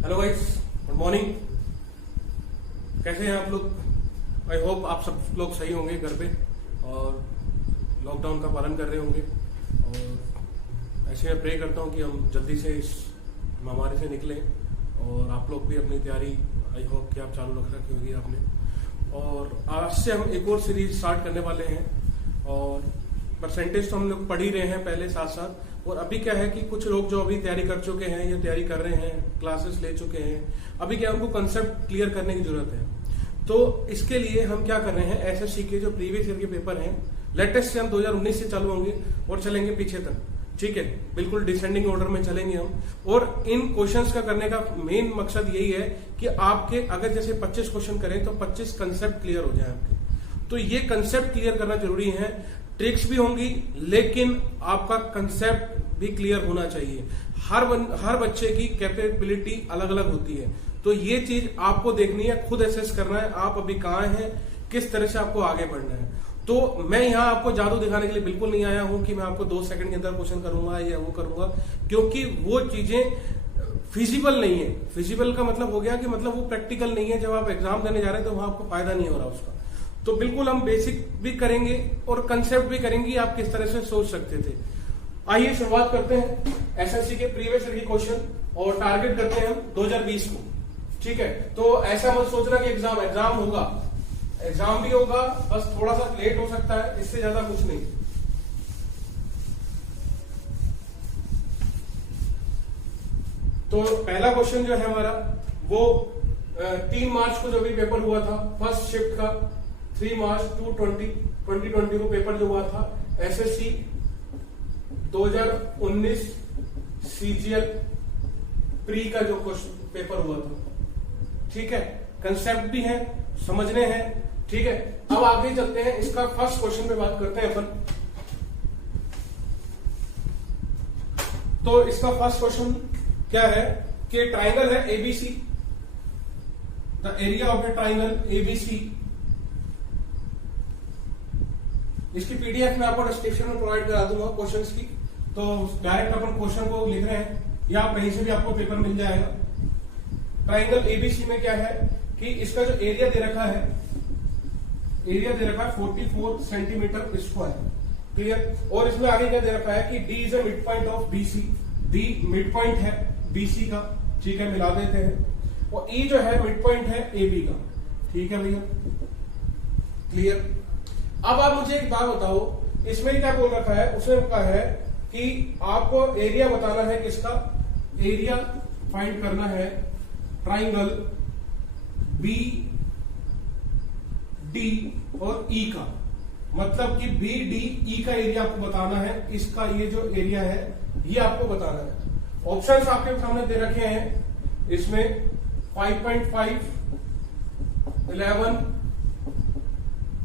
Hello guys, good morning. कैसे हैं आप लोग? आई होप आप सब लोग सही होंगे घर पे और लॉकडाउन का पालन कर रहे होंगे। और ऐसे मैं प्रे करता हूं कि हम जल्दी से इस महामारी से निकलें और आप लोग भी अपनी तैयारी आई होप कि आप चालू रख रखी होगी आपने। और आज से हम एक और सीरीज स्टार्ट करने वाले हैं और परसेंटेज तो हम लोग पढ़ ही रहे हैं पहले साथ साथ। और अभी क्या है कि कुछ लोग जो अभी तैयारी कर चुके हैं या तैयारी कर रहे हैं, क्लासेस ले चुके हैं, अभी क्या उनको कंसेप्ट क्लियर करने की जरूरत है। तो इसके लिए हम क्या कर रहे हैं, एसएससी के जो प्रीवियस ईयर के पेपर हैं लेटेस्ट से हम 2019 से चालू होंगे और चलेंगे पीछे तक। ठीक है, बिल्कुल डिसेंडिंग ऑर्डर में चलेंगे हम। और इन क्वेश्चंस का करने का मेन मकसद यही है कि आपके अगर जैसे 25 क्वेश्चन करें तो 25 कंसेप्ट क्लियर हो जाए आपके। तो ये कंसेप्ट क्लियर करना जरूरी है। ट्रिक्स भी होंगी लेकिन आपका कंसेप्ट भी क्लियर होना चाहिए। हर बच्चे की कैपेबिलिटी अलग अलग होती है, तो ये चीज आपको देखनी है, खुद एसेस करना है आप अभी कहाँ हैं, किस तरह से आपको आगे बढ़ना है। तो मैं यहाँ आपको जादू दिखाने के लिए बिल्कुल नहीं आया हूं कि मैं आपको 2 सेकंड के अंदर क्वेश्चन करूंगा या वो करूंगा, क्योंकि वो चीजें फिजिबल नहीं है। फिजिबल का मतलब हो गया कि मतलब वो प्रैक्टिकल नहीं है। जब आप एग्जाम देने जा रहे हैं तो वहां आपको फायदा नहीं हो रहा उसका। तो बिल्कुल हम बेसिक भी करेंगे और कंसेप्ट भी करेंगे, आप किस तरह से सोच सकते थे। आइए शुरुआत करते हैं एसएससी के प्रीवियस ईयर के क्वेश्चन और टारगेट करते हैं हम 2020 को। ठीक है, तो ऐसा मत सोचना कि एग्जाम होगा। एग्जाम भी होगा, बस थोड़ा सा लेट हो सकता है, इससे ज्यादा कुछ नहीं। तो पहला क्वेश्चन जो है हमारा वो 3 मार्च को जो भी पेपर हुआ था फर्स्ट शिफ्ट का, 3 मार्च 2020 को पेपर जो हुआ था एसएससी 2019 सीजीएल प्री का जो क्वेश्चन पेपर हुआ था। ठीक है, कंसेप्ट भी है, समझने हैं। ठीक है, अब आगे चलते हैं, इसका फर्स्ट क्वेश्चन पे बात करते हैं अपन। तो इसका फर्स्ट क्वेश्चन क्या है कि ट्राइंगल है ABC, the area of A triangle ABC. इसकी पीडीएफ में आपको डिस्क्रिप्शन में प्रोवाइड करा दूंगा क्वेश्चंस की, तो डायरेक्ट अपन क्वेश्चन को लिख रहे हैं या कहीं से भी आपको पेपर मिल जाएगा। ट्राइंगल एबीसी में क्या है कि इसका जो एरिया दे रखा है, 44 सेंटीमीटर स्क्वायर। क्लियर। और इसमें आगे क्या दे रखा है कि D is a mid point of BC. D mid point है बीसी का। ठीक है, मिला देते हैं। और ई जो है मिड पॉइंट है एबी का। ठीक है भैया, क्लियर। अब आप मुझे एक बात बताओ, इसमें क्या बोल रखा है, उसने कहा है कि आपको एरिया बताना है, किसका एरिया फाइंड करना है ट्राइंगल बी डी और ई का। मतलब कि बी डी ई का एरिया आपको बताना है। इसका ये जो एरिया है ये आपको बताना है। ऑप्शंस आपके सामने दे रखे हैं, इसमें 5.5, 11,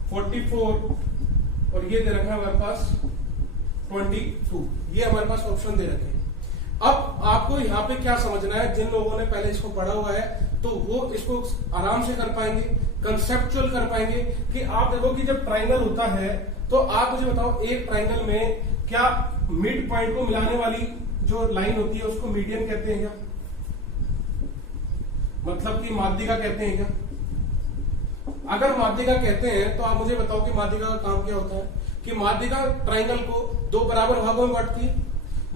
44 और ये दे रखा है हमारे पास 22। ये हमारे पास ऑप्शन दे रखे हैं। अब आपको यहाँ पे क्या समझना है, जिन लोगों ने पहले इसको पढ़ा हुआ है तो वो इसको आराम से कर पाएंगे, कंसेप्चुअल कर पाएंगे। कि आप देखो कि जब ट्राइंगल होता है तो आप मुझे बताओ एक ट्राइंगल में क्या मिड पॉइंट को मिलाने वाली जो लाइन होती है उसको मीडियन कहते हैं क्या? मतलब कि माध्यिका कहते हैं क्या? अगर माध्यिका कहते हैं तो आप मुझे बताओ कि माध्यिका का काम क्या होता है कि माध्यिका ट्राइंगल को 2 बराबर भागों में बांटती है,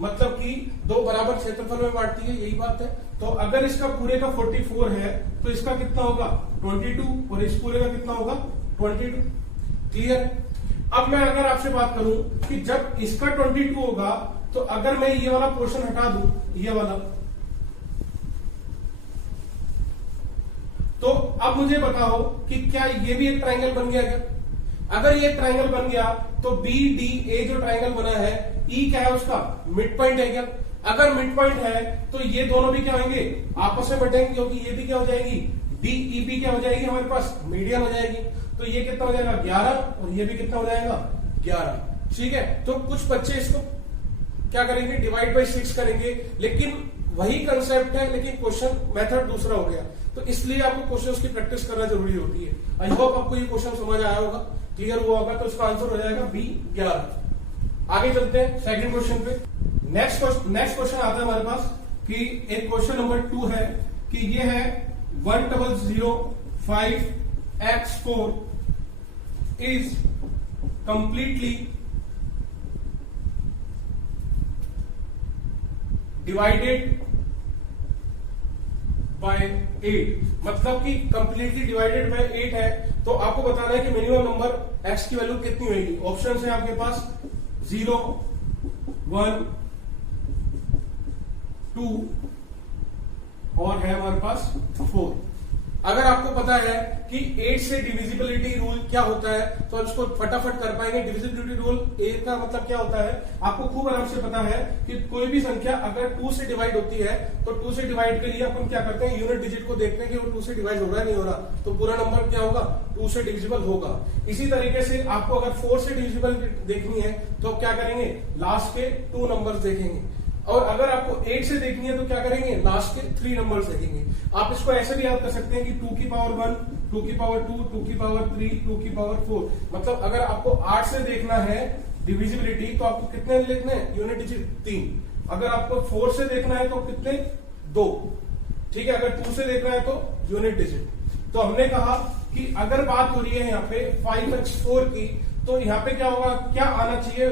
मतलब कि 2 बराबर क्षेत्रफल में बांटती है, यही बात है। तो अगर इसका पूरे का 44 है तो इसका कितना होगा 22 और इस पूरे का कितना होगा 22। क्लियर। अब मैं अगर आपसे बात करूं कि जब इसका 22 होगा तो अगर मैं ये वाला पोर्शन हटा दूं, ये वाला, तो अब मुझे बताओ कि क्या ये भी एक ट्राइंगल बन गया क्या? अगर ये ट्राइंगल बन गया तो बी डी ए जो ट्राइंगल बना है, ई क्या है उसका मिड पॉइंट है क्या? अगर मिड पॉइंट है तो ये दोनों भी क्या होंगे आपस में बटेंगे, क्योंकि ये भी क्या हो जाएगी डी ई बी क्या हो जाएगी हमारे पास मीडियन हो जाएगी। तो ये कितना हो जाएगा 11 और ये भी कितना हो जाएगा 11। ठीक है, तो कुछ बच्चे इसको क्या करेंगे डिवाइड बाई 6 करेंगे, लेकिन वही कंसेप्ट है लेकिन क्वेश्चन मेथड दूसरा हो गया। तो इसलिए आपको क्वेश्चंस की प्रैक्टिस करना जरूरी होती है। आई होप आपको ये क्वेश्चन समझ आया होगा, क्लियर हुआ होगा। तो इसका आंसर हो जाएगा बी 11। आगे चलते हैं सेकंड क्वेश्चन पे। नेक्स्ट क्वेश्चन आता है हमारे पास कि एक क्वेश्चन नंबर 2 है कि ये है 1005x4 is completely divided by 8, मतलब कि कंप्लीटली डिवाइडेड बाय 8 है। तो आपको बताना है कि मिनिमम नंबर x की वैल्यू कितनी होगी। ऑप्शन है आपके पास 0, 1, 2 और है हमारे पास 4। अगर आपको पता है कि 8 से डिविजिबिलिटी रूल क्या होता है तो हम इसको फटाफट कर पाएंगे। डिविजिबिलिटी रूल 8 का मतलब क्या होता है, आपको खूब आराम से पता है कि कोई भी संख्या अगर 2 से डिवाइड होती है तो 2 से डिवाइड के लिए अपन क्या करते हैं, यूनिट डिजिट को देखते हैं कि वो 2 से डिवाइड हो रहा है नहीं हो रहा, तो पूरा नंबर क्या होगा, 2 से डिविजिबल होगा। इसी तरीके से आपको अगर 4 से डिविजिबल देखनी है तो आप क्या करेंगे, लास्ट के 2 नंबर्स देखेंगे। और अगर आपको 8 से देखनी है तो क्या करेंगे, लास्ट के 3 नंबर्स देखेंगे। आप इसको ऐसे भी याद कर सकते हैं कि 2 की पावर 1, 2 की पावर 2, 2 की पावर 3, 2 की पावर 4। मतलब अगर आपको 8 से देखना है डिविजिबिलिटी तो आपको कितने लिखने हैं, यूनिट डिजिट 3। अगर आपको 4 से देखना है तो कितने, 2। ठीक है, अगर 2 से देखना है तो यूनिट डिजिट। तो हमने कहा कि अगर बात हो रही है यहाँ पे 5x4 की, तो यहाँ पे क्या होगा, क्या आना चाहिए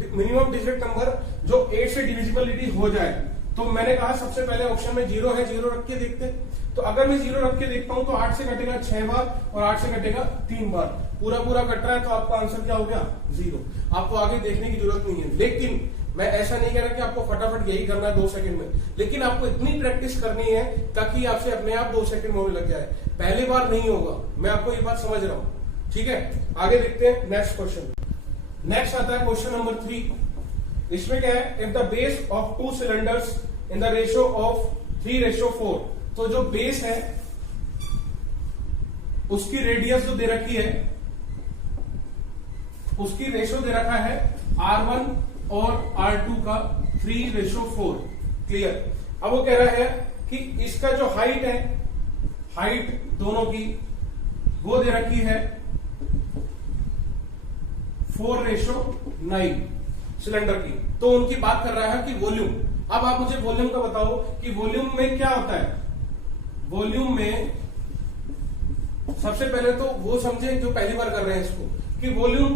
मिनिमम डिजिट नंबर जो 8 से डिविजिबिलिटी हो जाए। तो मैंने कहा सबसे पहले ऑप्शन में 0 है, 0 रख के देखते। तो अगर मैं 0 रख के देखता हूं तो 8 से कटेगा 6 बार और 8 से कटेगा 3 बार, पूरा पूरा कट रहा है, तो आपका आंसर क्या हो गया, 0। आपको आगे देखने की जरूरत नहीं है। लेकिन मैं ऐसा नहीं कह रहा कि आपको फटाफट यही करना है 2 सेकंड में, लेकिन आपको इतनी प्रैक्टिस करनी है ताकि आपसे अपने आप 2 सेकंड में होने लग जाए। पहली बार नहीं होगा, मैं आपको ये बात समझ रहा हूं। ठीक है, आगे देखते हैं नेक्स्ट क्वेश्चन। नेक्स्ट आता है क्वेश्चन नंबर 3। इसमें क्या है, if the base of 2 cylinders in the ratio of 3:4, तो जो बेस है उसकी रेडियस जो दे रखी है, उसकी रेशियो दे रखा है R1 और R2 का 3:4। क्लियर। अब वो कह रहा है कि इसका जो हाइट है, हाइट दोनों की वो दे रखी है 4:9 सिलेंडर की। तो उनकी बात कर रहा है कि वॉल्यूम। अब आप मुझे वॉल्यूम का बताओ कि वॉल्यूम में क्या होता है। वॉल्यूम में सबसे पहले तो वो समझे जो पहली बार कर रहे हैं इसको, कि वॉल्यूम,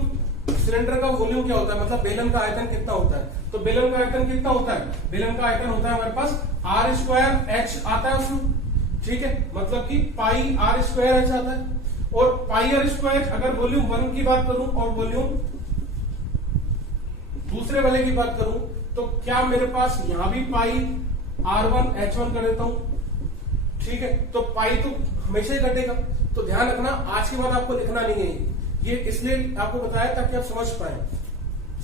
सिलेंडर का वॉल्यूम क्या होता है, मतलब बेलन का आयतन कितना होता है। तो बेलन का आयतन कितना होता है, बेलन का आयतन होता है हमारे पास R²H आता है उसमें। ठीक है, मतलब कि पाई R²H आता है। और पाई R²H, अगर वॉल्यूम 1 की बात करूं और वॉल्यूम दूसरे वाले की बात करूं तो क्या मेरे पास यहां भी पाई R1H1 कर देता हूं। ठीक है, तो पाई तो हमेशा ही घटेगा। तो ध्यान रखना, आज के बाद आपको लिखना नहीं है ये, इसलिए आपको बताया ताकि आप समझ पाए।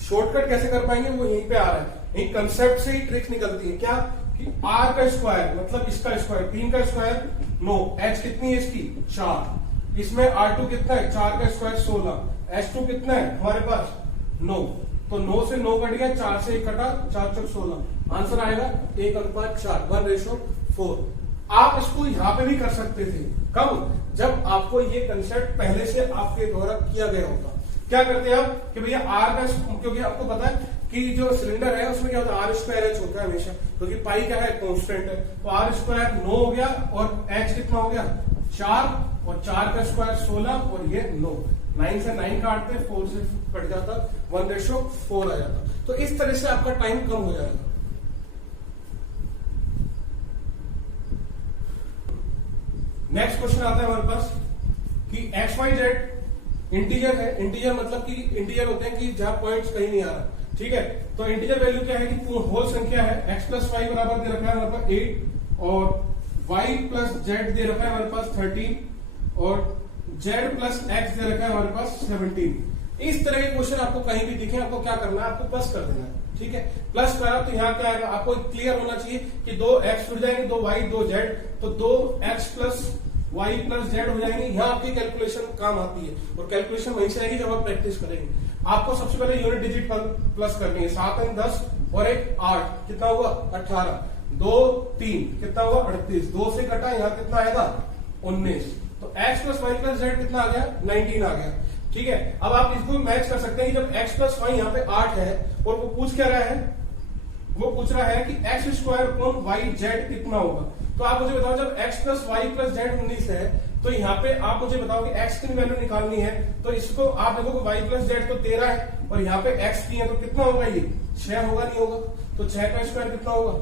शॉर्टकट कैसे कर पाएंगे वो यहीं पे आ रहा है, यही कंसेप्ट से ही ट्रिक्स निकलती है। क्या कि R का स्क्वायर मतलब इसका स्क्वायर, 3 का स्क्वायर 9, H कितनी है इसकी 4, इसमें R2 कितना है 4 का स्क्वायर 16, H2 कितना है हमारे पास 9। तो 9 से 9 कट गया, 4 से 1 कटा, 4 चौक 16, आंसर आएगा 1:4, 1:4। आप इसको यहां पे भी कर सकते थे, कब, जब आपको ये कंसेप्ट पहले से आपके द्वारा किया गया होता। क्या करते हैं आप कि भैया R का, क्योंकि आपको पता है कि जो सिलेंडर है उसमें क्या होता है R²H होता है हमेशा, क्योंकि पाई क्या है कांस्टेंट है। तो R² 9 हो गया और H कितना हो गया 4, और 4 का स्क्वायर 16 और ये 9, 9 से 9 काटते, 4 से कट जाता, 1:4 आ जाता। तो इस तरह से आपका टाइम कम हो जाएगा। नेक्स्ट क्वेश्चन आता है हमारे पास कि XYZ इंटीजर है। इंटीजर मतलब कि इंटीजर होते हैं कि जहां पॉइंट्स कहीं नहीं आ रहा। ठीक है, तो इंटीजर वैल्यू क्या है कि होल संख्या है। x + y बराबर दे रखा है हमारे पास 8 और y + z दे रखा है हमारे पास 13 और z + x दे रखा है हमारे पास 17। इस तरह के क्वेश्चन आपको कहीं भी दिखे, आपको क्या करना है, आपको प्लस कर देना है। ठीक है, प्लस करा तो यहाँ क्या आएगा, आपको क्लियर होना चाहिए कि 2x जुड़ जाएंगे, 2y 2z, तो 2x + y + z हो जाएंगे। यहाँ आपकी कैलकुलेशन काम आती है और कैलकुलेशन वहीं से आएगी जब आप प्रैक्टिस करेंगे। आपको सबसे पहले यूनिट डिजिट प्लस करनी है। 7 × 10 और 1 8, कितना हुआ 18, 2 3 कितना हुआ 38, 2 से कटा, यहाँ कितना आएगा 19। तो x + y + z कितना आ गया 19 आ गया। ठीक है, अब आप इसको मैच कर सकते हैं कि जब x + y यहाँ पे 8 है और वो पूछ क्या रहा है, वो पूछ रहा है कि x² / yz कितना होगा। तो आप मुझे बताओ जब x plus Y plus Z 19 है तो यहाँ पे आप मुझे बताओ कि x की वैल्यू निकालनी है, तो इसको आप देखो y प्लस जेड तो 13 है और यहाँ पे x की है तो कितना होगा ये 6 होगा नहीं होगा, तो 6 का स्क्वायर कितना होगा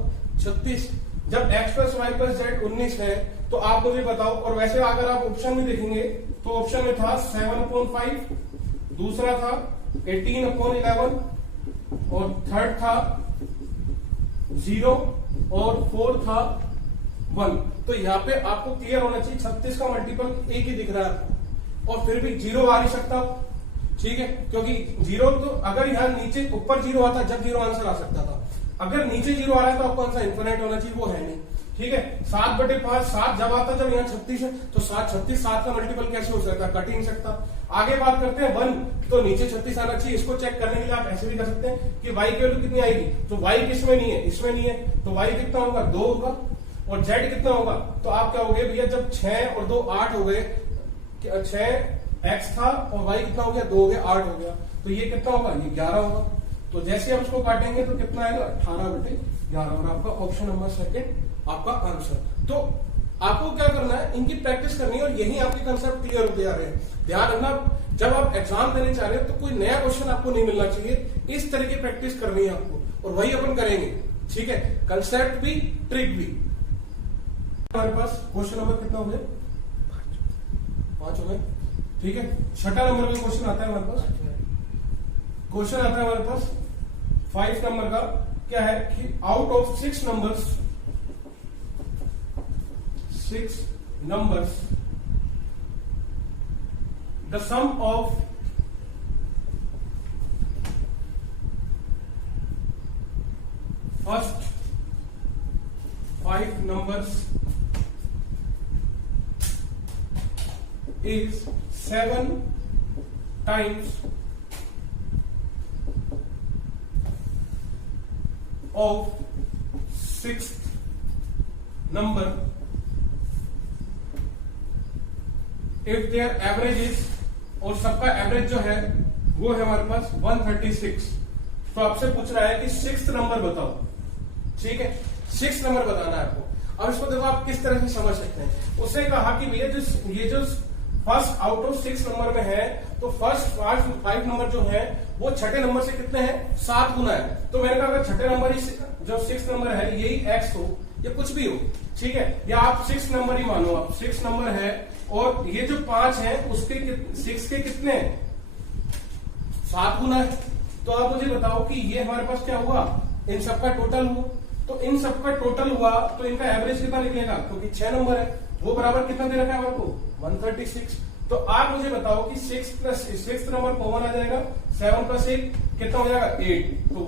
36। जब x plus Y plus Z 19 है तो आप मुझे बताओ, और वैसे अगर आप ऑप्शन में देखेंगे तो ऑप्शन में था 7/5, दूसरा था 18/11 और थर्ड था 0 और फोर्थ था 1। तो यहाँ पे आपको क्लियर होना चाहिए 36 का मल्टीपल एक ही दिख रहा है और फिर भी 0 आ नहीं सकता, ठीक है, क्योंकि 0 तो अगर यहाँ नीचे ऊपर 0 आता जब 0 आंसर आ सकता था, अगर नीचे 0 आ रहा है तो आपको आंसर इन्फिनिट होना चाहिए, वो है नहीं, ठीक है। 7/5 7 जब आता जब यहाँ 36 है तो 7 36 7 का मल्टीपल कैसे हो सकता है, कट ही नहीं सकता। आगे बात करते हैं 1, तो नीचे 36 आना चाहिए। इसको चेक करने के लिए आप ऐसे भी कर सकते हैं कि y की वैल्यू कितनी आएगी, तो y किसमें नहीं है, इसमें नहीं है, तो y कितना होगा 2 होगा और z कितना होगा, तो आप क्या हो गए भैया जब 6 और 2 8 हो गए, 6x था और y कितना हो गया 2 हो गया 8 हो गया, तो ये कितना होगा ये 11 होगा। तो जैसे हम इसको काटेंगे तो कितना आएगा 18/11 और आपका ऑप्शन नंबर सेकंड आपका आंसर। तो आपको क्या करना है, इनकी प्रैक्टिस करनी है और यही आपके कंसेप्ट क्लियर होते जा रहे हैं। ध्यान रखना जब आप एग्जाम देने चाह रहे हो तो कोई नया क्वेश्चन आपको नहीं मिलना चाहिए, इस तरह की प्रैक्टिस करनी है आपको और वही अपन करेंगे, ठीक है, कंसेप्ट भी ट्रिक भी। हमारे पास क्वेश्चन नंबर कितना हो गया 5 हो गए, ठीक है। छठा नंबर का क्वेश्चन आता है हमारे पास, क्वेश्चन आता है हमारे पास 5 नंबर का, क्या है कि out of 6 numbers the sum of first 5 numbers is 7 times of 6th number if their average is, और सबका एवरेज जो है वो है हमारे पास 136। तो आपसे पूछ रहा है कि 6th नंबर बताओ, ठीक है, 6th नंबर बताना है आपको। अब इसको देखो आप किस तरह से समझ सकते हैं। उसने कहा कि भैया ये जो फर्स्ट आउट ऑफ 6 नंबर में है तो फर्स्ट 5 नंबर जो है वो छठे नंबर से कितने हैं 7 गुना है। तो मैंने कहा अगर छठे नंबर ही जो 6 नंबर है यही x हो या कुछ भी हो, ठीक है, या आप 6 नंबर ही मानो, आप 6 नंबर है और ये जो 5 है उसके 6 के कितने 7 गुना है। तो आप मुझे बताओ कि ये हमारे पास क्या हुआ, इन सबका टोटल हुआ, तो इन सबका टोटल हुआ तो इनका एवरेज कितना निकलेगा, क्योंकि 6 नंबर है वो बराबर कितना दे रखा है हमारे को 136। तो आप मुझे बताओ कि 6 नंबर कॉमन आ जाएगा, 7 + 1 कितना हो जाएगा 8, तो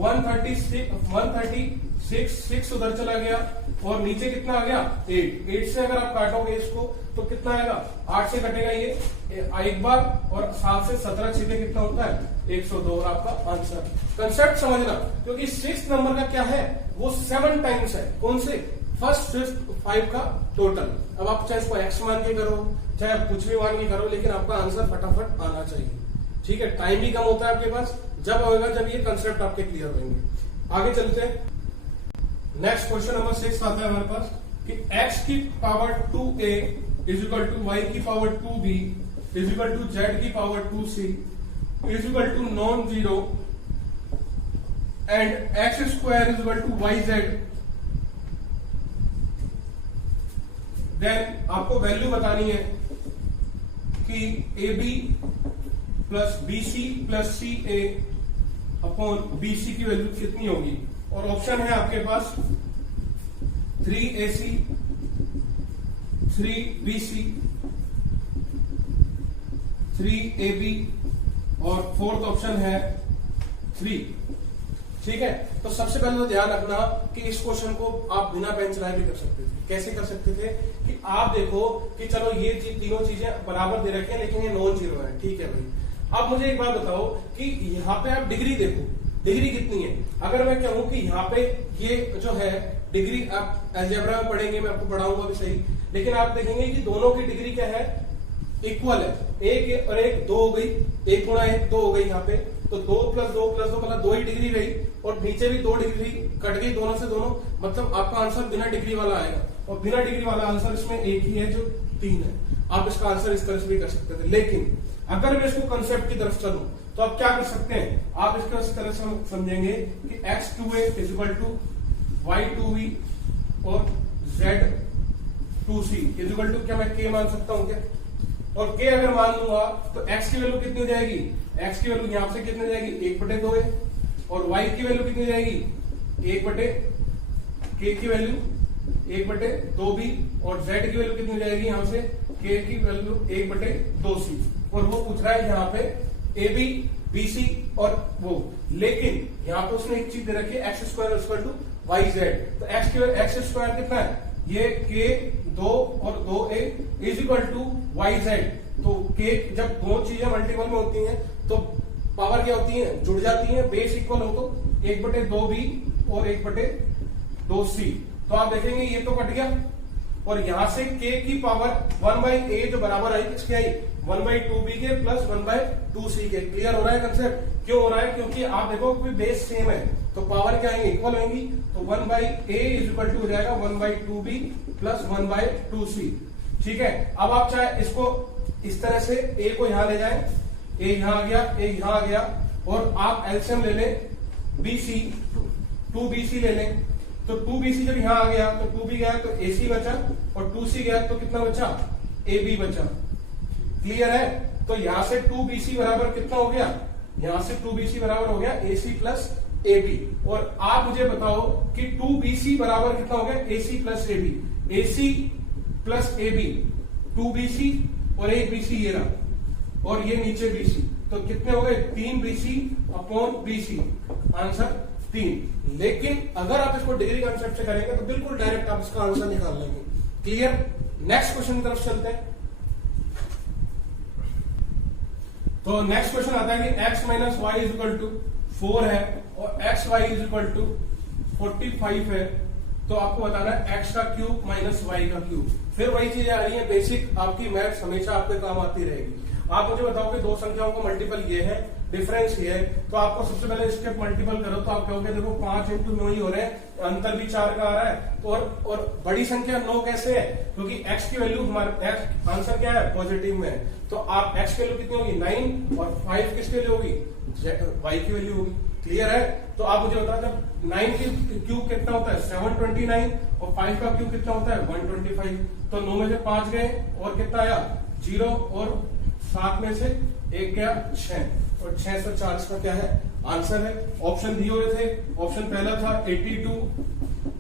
136 उधर चला गया और नीचे कितना आ गया 8 से अगर आप काटोगे इसको तो कितना आएगा 8 से कटेगा ये एक बार और 7 से 17 छीटे कितना होता है 102 और आपका आंसर। कंसेप्ट समझना, क्योंकि 6 नंबर का क्या है वो 7 टाइम्स है, कौन से फर्स्ट 5 का टोटल। अब आप चाहे इसको x मान के करो चाहे आप कुछ भी मान के करो, लेकिन आपका आंसर फटाफट आना चाहिए, ठीक है। टाइम भी कम होता है आपके पास जब होगा जब ये कंसेप्ट आपके क्लियर होंगे। आगे चलते हैं, नेक्स्ट क्वेश्चन नंबर 6 आता है हमारे पास कि x की power 2a is equal to y की power 2b is equal to z की power 2c is equal to non zero and x square is equal to yz। Then आपको value बतानी है कि ab plus bc plus ca upon bc की value कितनी होगी, और ऑप्शन है आपके पास 3ac 3bc 3ab और फोर्थ ऑप्शन है 3, ठीक है। तो सबसे पहले तो ध्यान रखना कि इस क्वेश्चन को आप बिना पेन चलाए भी कर सकते थे। कैसे कर सकते थे कि आप देखो कि चलो ये तीनों चीजें बराबर दे रखे हैं लेकिन ये नॉन जीरो है, ठीक है भाई। अब मुझे एक बात बताओ कि यहाँ पे आप डिग्री देखो, डिग्री कितनी है। अगर मैं कहूं कि यहाँ पे ये जो है डिग्री आप अलजेब्रा में पढ़ेंगे, मैं आपको पढ़ाऊंगा भी सही, लेकिन आप देखेंगे कि दोनों की डिग्री क्या है इक्वल है, एक और एक 2 हो गई, 1 गुणा 1 2 हो गई यहाँ पे, तो 2 + 2 + 2 मतलब 2 ही डिग्री रही। और नीचे भी 2 डिग्री कट गई दोनों से दोनों, मतलब आपका आंसर बिना डिग्री वाला आएगा। और बिना डिग्री वाला आंसर इसमें एक ही है जो 3 है। आप इसका आंसर इस तरह से भी कर सकते थे, लेकिन अगर मैं इसको कंसेप्ट की तरफ चलूं तो आप क्या कर सकते हैं, आप इसको इस तरह से समझेंगे कि x2a इक्वल टू y2b और z2c इक्वल टू, क्या मैं k मान सकता हूं क्या? और k अगर मान लूंगा तो x की वैल्यू कितनी हो जाएगी, x की वैल्यू यहां से कितनी हो जाएगी 1/2 है, और y की वैल्यू कितनी हो जाएगी 1/k की वैल्यू 1/2b, और z की वैल्यू कितनी हो जाएगी यहां से k की वैल्यू 1/2c। और वो पूछ रहा है यहाँ पे ए बी बी सी और वो, लेकिन यहाँ पे उसने एक चीज दे रखी है x² equal to Y Z. तो x² कितना है, ये k 2 और 2a is equal to Y Z. तो k जब दो चीजें मल्टीपल में होती हैं तो पावर क्या होती है, जुड़ जाती है, बेस इक्वल हो तो 1/2b और 1/2c। तो आप देखेंगे ये तो कट गया, और यहां से k की पावर 1/a जो बराबर आई किसकी आई, 1/2b के प्लस 1/2c के। क्लियर हो रहा है कंसेप्ट? क्यों हो रहा है, क्योंकि आप देखो कि बेस सेम है तो पावर क्या आएंगे, इक्वल होंगी। तो 1/a इज इक्वल टू हो जाएगा 1/2b प्लस 1/2c। ठीक है, अब आप चाहे इसको इस तरह से a को यहां ले जाए, a यहां आ गया, a यहां आ गया, और आप एलसीएम ले लें bc 2bc ले लें। तो 2bc जब यहां आ गया तो 2b गया तो ac बचा, और 2c गया तो कितना बचा, ab बचा। क्लियर है? तो यहां से 2bc बराबर कितना हो गया, यहां से 2bc बराबर हो गया ac प्लस ab। और आप मुझे बताओ कि 2bc बराबर कितना हो गया, ac plus ab। ac plus ab 2bc और 1bc ये रहा, और ये नीचे bc, तो कितने हो गए 3bc अपॉन bc, आंसर 3। लेकिन अगर आप इसको डिग्री कॉन्सेप्ट से करेंगे तो बिल्कुल डायरेक्ट आप इसका आंसर निकाल लेंगे। क्लियर? नेक्स्ट क्वेश्चन की तरफ चलते हैं। तो नेक्स्ट क्वेश्चन आता है कि x minus Y is equal to 4 है और X Y is equal to 45 है। तो आपको बताना है x का क्यूब माइनस वाई का क्यूब। फिर वही चीजें आ रही है बेसिक, आपकी मैथ्स हमेशा आपके काम आती रहेगी। आप मुझे बताओ कि दो संख्याओं का मल्टीपल ये है, डिफरेंस ये है, तो आपको सबसे पहले स्टेप मल्टीपल करो तो आप कहोगे देखो 5 × 9 ही हो रहे हैं, अंतर भी 4 का आ रहा है। तो और बड़ी संख्या 9 कैसे है, क्योंकि x की वैल्यू हमारे आंसर क्या है, पॉजिटिव में है। तो आप x की वैल्यू कितनी होगी 9, और 5 किसके लिए होगी, y की वैल्यू होगी। क्लियर है? तो आप मुझे बताओ जब 9 की क्यूब कितना होता है 729, और 5 का क्यूब कितना होता है 125। तो 9 में से 5 गए और कितना आया 0, और 7 में से 1 गया 6, और 6 से 4 इसका क्या है आंसर है। ऑप्शन दिए हुए थे, ऑप्शन पहला था 82,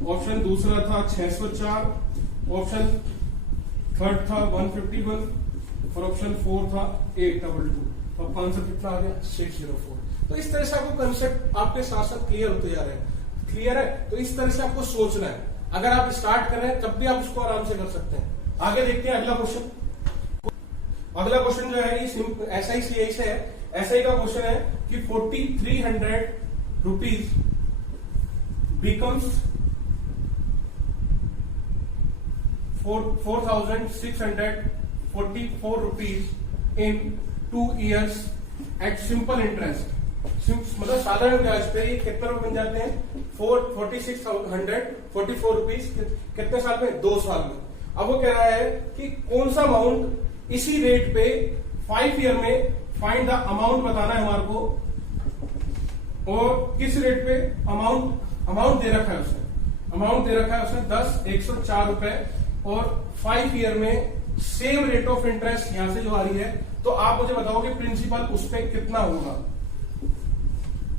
ऑप्शन दूसरा था 604, ऑप्शन थर्ड था 151, और ऑप्शन 4 था 822। तो आपका आंसर कितना आ गया 604। तो इस तरह से आपको कंसेप्ट आपके साथ साथ क्लियर होते जा रहे हैं। क्लियर है? तो इस तरह से आपको सोचना है। अगर आप स्टार्ट कर रहे हैं तब भी आप इसको आराम से कर सकते हैं। आगे देखते हैं अगला क्वेश्चन। अगला क्वेश्चन जो है ये ऐसा ही सीआई से है। एसआई का क्वेश्चन है कि 4300 rupees becomes 4644 rupees in 2 years at simple interest. मतलब साधारण ब्याज पे ये कितने रुपए बन जाते हैं 4644 रुपीज कितने साल में, 2 साल में। अब वो कह रहा है कि कौन सा अमाउंट इसी रेट पे 5 ईयर में, फाइंड द अमाउंट बताना है हमारे को, और किस रेट पे अमाउंट दे रखा है उसने, अमाउंट दे रखा है उसने 104 रुपए, और 5 ईयर में सेम रेट ऑफ इंटरेस्ट यहां से जो आ रही है। तो आप मुझे बताओ कि प्रिंसिपल उस पर कितना होगा।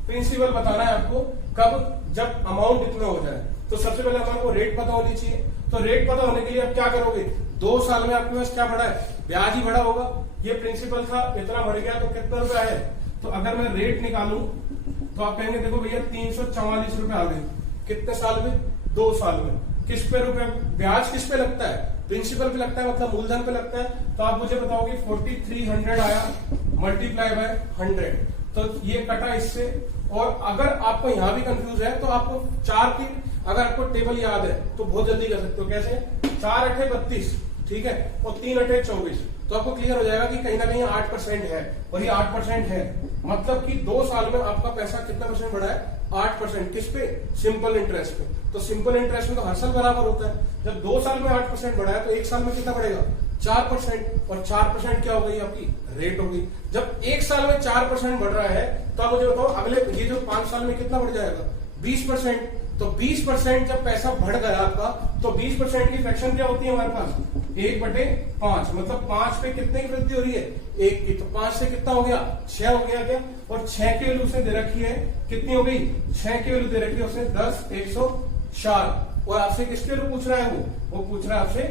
प्रिंसिपल बताना है आपको कब, जब अमाउंट इतना हो जाए। तो सबसे पहले हमारे को रेट पता होनी चाहिए। तो रेट पता होने के लिए आप क्या करोगे, 2 साल में आपके पास क्या बढ़ा है, ब्याज ही बढ़ा होगा। ये प्रिंसिपल था, इतना बढ़ गया तो कितना रुपया है। तो अगर मैं रेट निकालूं तो आप कहेंगे देखो भैया 344 रुपए आ गए, कितने साल में, 2 साल में। किस पे रुपए, ब्याज किस पे लगता है, प्रिंसिपल पे लगता है, मतलब मूलधन पे लगता है। तो आप मुझे बताओगे 4300 आया मल्टीप्लाई बाय 100, तो ये कटा इससे। और अगर आपको यहां भी कंफ्यूज है तो आपको 4 की, अगर आपको टेबल याद है तो बहुत जल्दी कर सकते हो। कैसे, 4 × 8 = 32, ठीक है, और 3 × 8 = 24। तो आपको क्लियर हो जाएगा कि कहीं ना कहीं 8% है, और ये 8% है, मतलब कि 2 साल में आपका पैसा कितना परसेंट बढ़ा है, 8%। किस पे? सिंपल इंटरेस्ट पे। तो सिंपल इंटरेस्ट में तो हर साल बराबर होता है। जब 2 साल में 8% बढ़ा है तो 1 साल में कितना बढ़ेगा? 4%। और 4% क्या हो गई आपकी? रेट हो गई। जब 1 साल में 4% बढ़ रहा है तो आप मुझे बताओ अगले ये जो 5 साल में कितना बढ़ जाएगा? 20%। तो 20% जब पैसा बढ़ गया आपका तो 20% की फ्रैक्शन क्या होती है हमारे पास? 1/5। मतलब 5 पे कितने की वृद्धि हो रही है? 1 की। तो 5 से कितना हो गया? 6 हो गया क्या? और 6 की वैल्यू उसने दे रखी है कितनी हो गई? 6 की वैल्यू दे रखी है उसने 10, 104। और आपसे किसकी वैल्यू पूछ रहा है? वो पूछ रहा है आपसे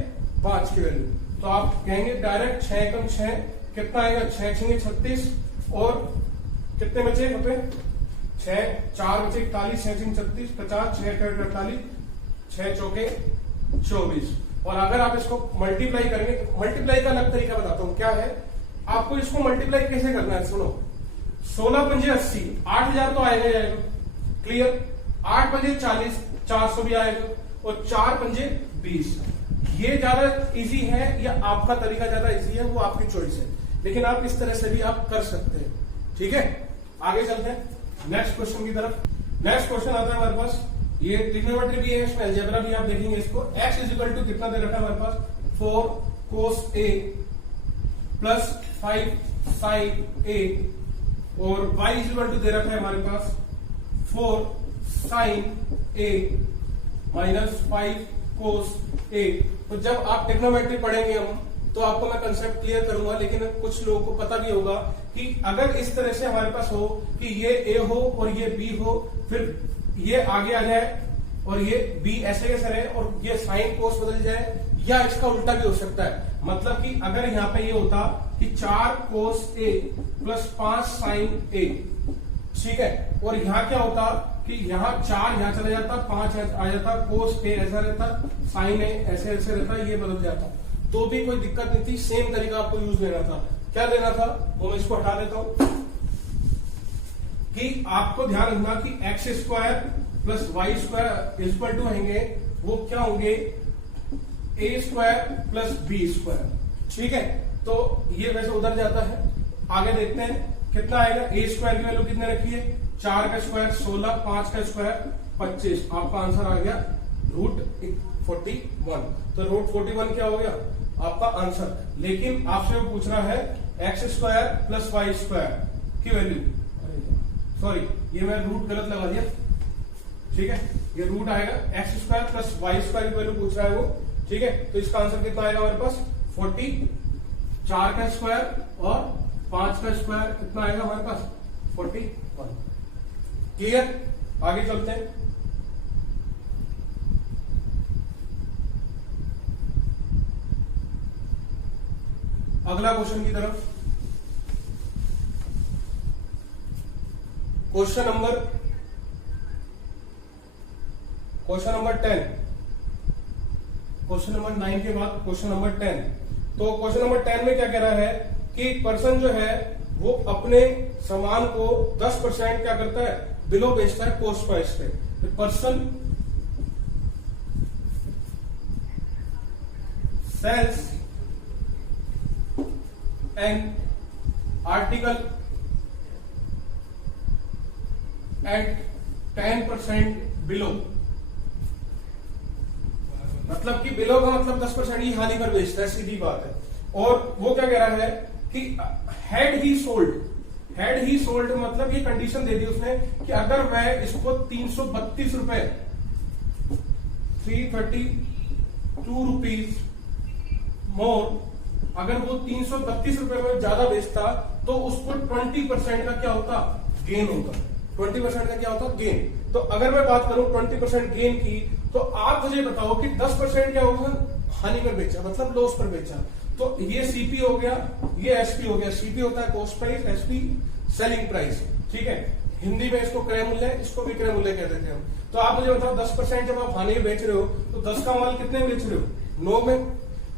5 की वैल्यू। तो आप कहेंगे डायरेक्ट 6 एकम 6 कितना आएगा? 6 6 36 और कितने बचे यहाँ पे? 6 4 बचे 41, 6 6 36 50, 6 8 48, 6 चौके 24। और अगर आप इसको मल्टीप्लाई करेंगे, मल्टीप्लाई का अलग तरीका बताता हूं क्या है। आपको इसको मल्टीप्लाई कैसे करना है सुनो। 16 पंजे 80, 8000 तो आएगा ही आएगा, क्लियर। 8 पंजे 40, 400 भी आएगा। और 4 पंजे 20। ये ज्यादा इजी है या आपका तरीका ज्यादा इजी है वो आपकी चॉइस है, लेकिन आप इस तरह से भी आप कर सकते हैं। ठीक है, आगे चलते हैं नेक्स्ट क्वेश्चन की तरफ। नेक्स्ट क्वेश्चन आता है हमारे पास, ये ट्रिग्नोमेट्री भी है, इसमें अलजेब्रा भी आप देखेंगे इसको। x इक्वल टू कितना दे रखा है हमारे पास? 4 cos a plus 5 sin a और y इक्वल टू दे रखा है हमारे पास 4 sin a minus 5 cos a। तो जब आप ट्रिग्नोमेट्री पढ़ेंगे हम तो आपको मैं कंसेप्ट क्लियर करूंगा, लेकिन कुछ लोगों को पता भी होगा कि अगर इस तरह से हमारे पास हो कि ये a हो और ये b हो, फिर ये आगे आ जाए और ये b ऐसे कैसे रहे और ये साइन कोस बदल जाए, या इसका उल्टा भी हो सकता है। मतलब कि अगर यहाँ पे ये होता कि 4 cos a plus 5 sin a, ठीक है, और यहाँ क्या होता कि यहाँ 4 यहाँ चला जाता, 5 आ जाता, cos a ऐसा रहता, sin a ऐसे ऐसे रहता, ये बदल जाता, तो भी कोई दिक्कत नहीं थी। सेम तरीका आपको यूज लेना था। क्या लेना था वो मैं इसको हटा देता हूं कि आपको ध्यान रखना कि X square plus Y square equal to होंगे वो क्या होंगे? A square plus B square. ठीक है, तो ये वैसे उधर जाता है। आगे देखते हैं कितना आएगा। ए स्क्वायर की वैल्यू कितने रखी है? 4 का स्क्वायर 16, 5 का स्क्वायर 25। आपका आंसर आ गया √41। तो √41 क्या हो गया आपका आंसर। लेकिन आपसे वो पूछ रहा है X square plus Y square की वैल्यू, सॉरी ये मैं रूट गलत लगा दिया, ठीक है, ये रूट आएगा X square plus Y square की वैल्यू पूछ रहा है वो। ठीक है, तो इसका आंसर कितना आएगा हमारे पास? 40। 4 का स्क्वायर और 5 का स्क्वायर कितना आएगा हमारे पास? 41। क्लियर, आगे चलते हैं। अगला क्वेश्चन की तरफ। Question number 10। क्वेश्चन नंबर 9 के बाद क्वेश्चन नंबर 10। तो क्वेश्चन नंबर 10 में क्या कह रहा है कि पर्सन जो है वो अपने सामान को 10% क्या करता है? बिलो बेचता है कॉस्ट प्राइस पे। Person sells an article at 10% below। मतलब कि बिलो का मतलब 10% ही हानि पर बेचता है, सीधी बात है। और वो क्या कह रहा है कि हैड ही सोल्ड मतलब ये कंडीशन दे दी उसने कि अगर वह इसको 332 रुपए 332 रुपीज मोर, अगर वो 332 रुपए में ज्यादा बेचता तो उसको 20% का क्या होता? गेन होता। 20% का क्या होता? गेन। तो अगर मैं बात करूं 20% गेन की, तो आप मुझे बताओ कि 10% क्या होगा? हानि पर बेचा, मतलब लॉस पर बेचा। तो ये सीपी हो गया, ये एसपी हो गया। सीपी होता है cost price, SP selling price. ठीक है, हिंदी में इसको क्रय मूल्य, इसको विक्रय मूल्य कहते हैं हम। तो आप मुझे बताओ 10% जब आप हानि में बेच रहे हो तो 10 का माल कितने में बेच रहे हो? 9 में।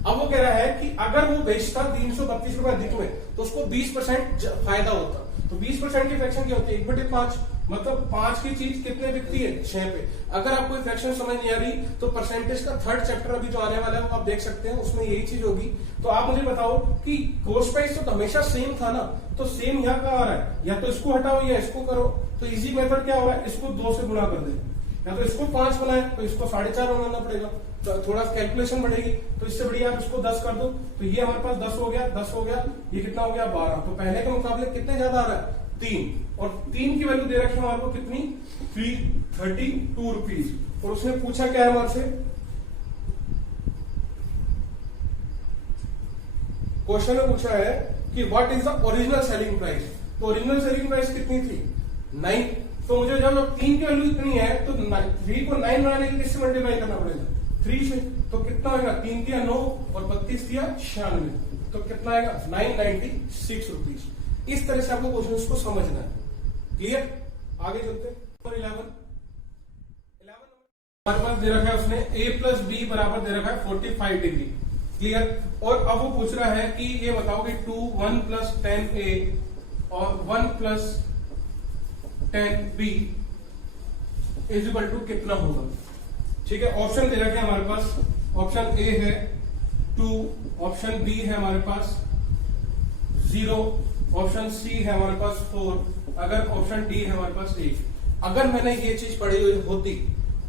अब वो कह रहा है कि अगर वो बेचता 332 रुपए अधिक में तो उसको 20% फायदा होता। तो 20% की फ्रैक्शन क्या होती है? 1/5। मतलब 5 की चीज कितने बिकती है 6 पे। अगर आपको फ्रैक्शन समझ नहीं आ रही तो परसेंटेज का थर्ड चैप्टर अभी जो आने वाला है वो आप देख सकते हैं, उसमें यही चीज होगी। तो आप मुझे बताओ कि कॉस्ट प्राइस तो हमेशा सेम था ना, तो सेम यहाँ का आ रहा है, या तो इसको हटाओ या इसको करो। तो इजी मेथड क्या हो रहा है, इसको 2 से गुणा कर दे, या तो इसको 5 बनाए तो इसको 4.5 बनाना पड़ेगा, तो थोड़ा कैलकुलेशन बढ़ेगी। तो इससे बढ़िया आप इसको 10 कर दो, तो ये हमारे पास 10 हो गया, 10 हो गया, ये कितना हो गया 12। तो पहले के मुकाबले कितने ज्यादा आ रहा है 3, और 3 की वैल्यू दे रखी है हमारे को कितनी 332 रुपीज। और उसने पूछा क्या है हमारे से, क्वेश्चन में पूछा है कि what is the original selling price. तो ओरिजिनल सेलिंग प्राइस कितनी थी 9। तो मुझे जब 3 की वैल्यू इतनी है तो 3 को 9 बनाने के लिए किससे मल्टीप्लाई करना पड़ेगा 3 से। तो कितना होगा 3 दिया 9 और 32 दिया 96, तो कितना आएगा 996 रुपीज। इस तरह से आपको क्वेश्चन को समझना है। क्लियर, आगे चलते हैं। नंबर 11 हमारे पास दे रखा है उसने a प्लस बी बराबर दे रखा है 45 डिग्री। क्लियर, और अब वो पूछ रहा है कि ये बताओ कि 1 प्लस 10a और 1 plus 10b is equal to कितना होगा। ठीक है, ऑप्शन दे रखे हैं हमारे पास, ऑप्शन ए है 2, ऑप्शन बी है हमारे पास 0, ऑप्शन सी है हमारे पास 4, अगर ऑप्शन डी है हमारे पास 8। अगर मैंने ये चीज पढ़ी हुई होती,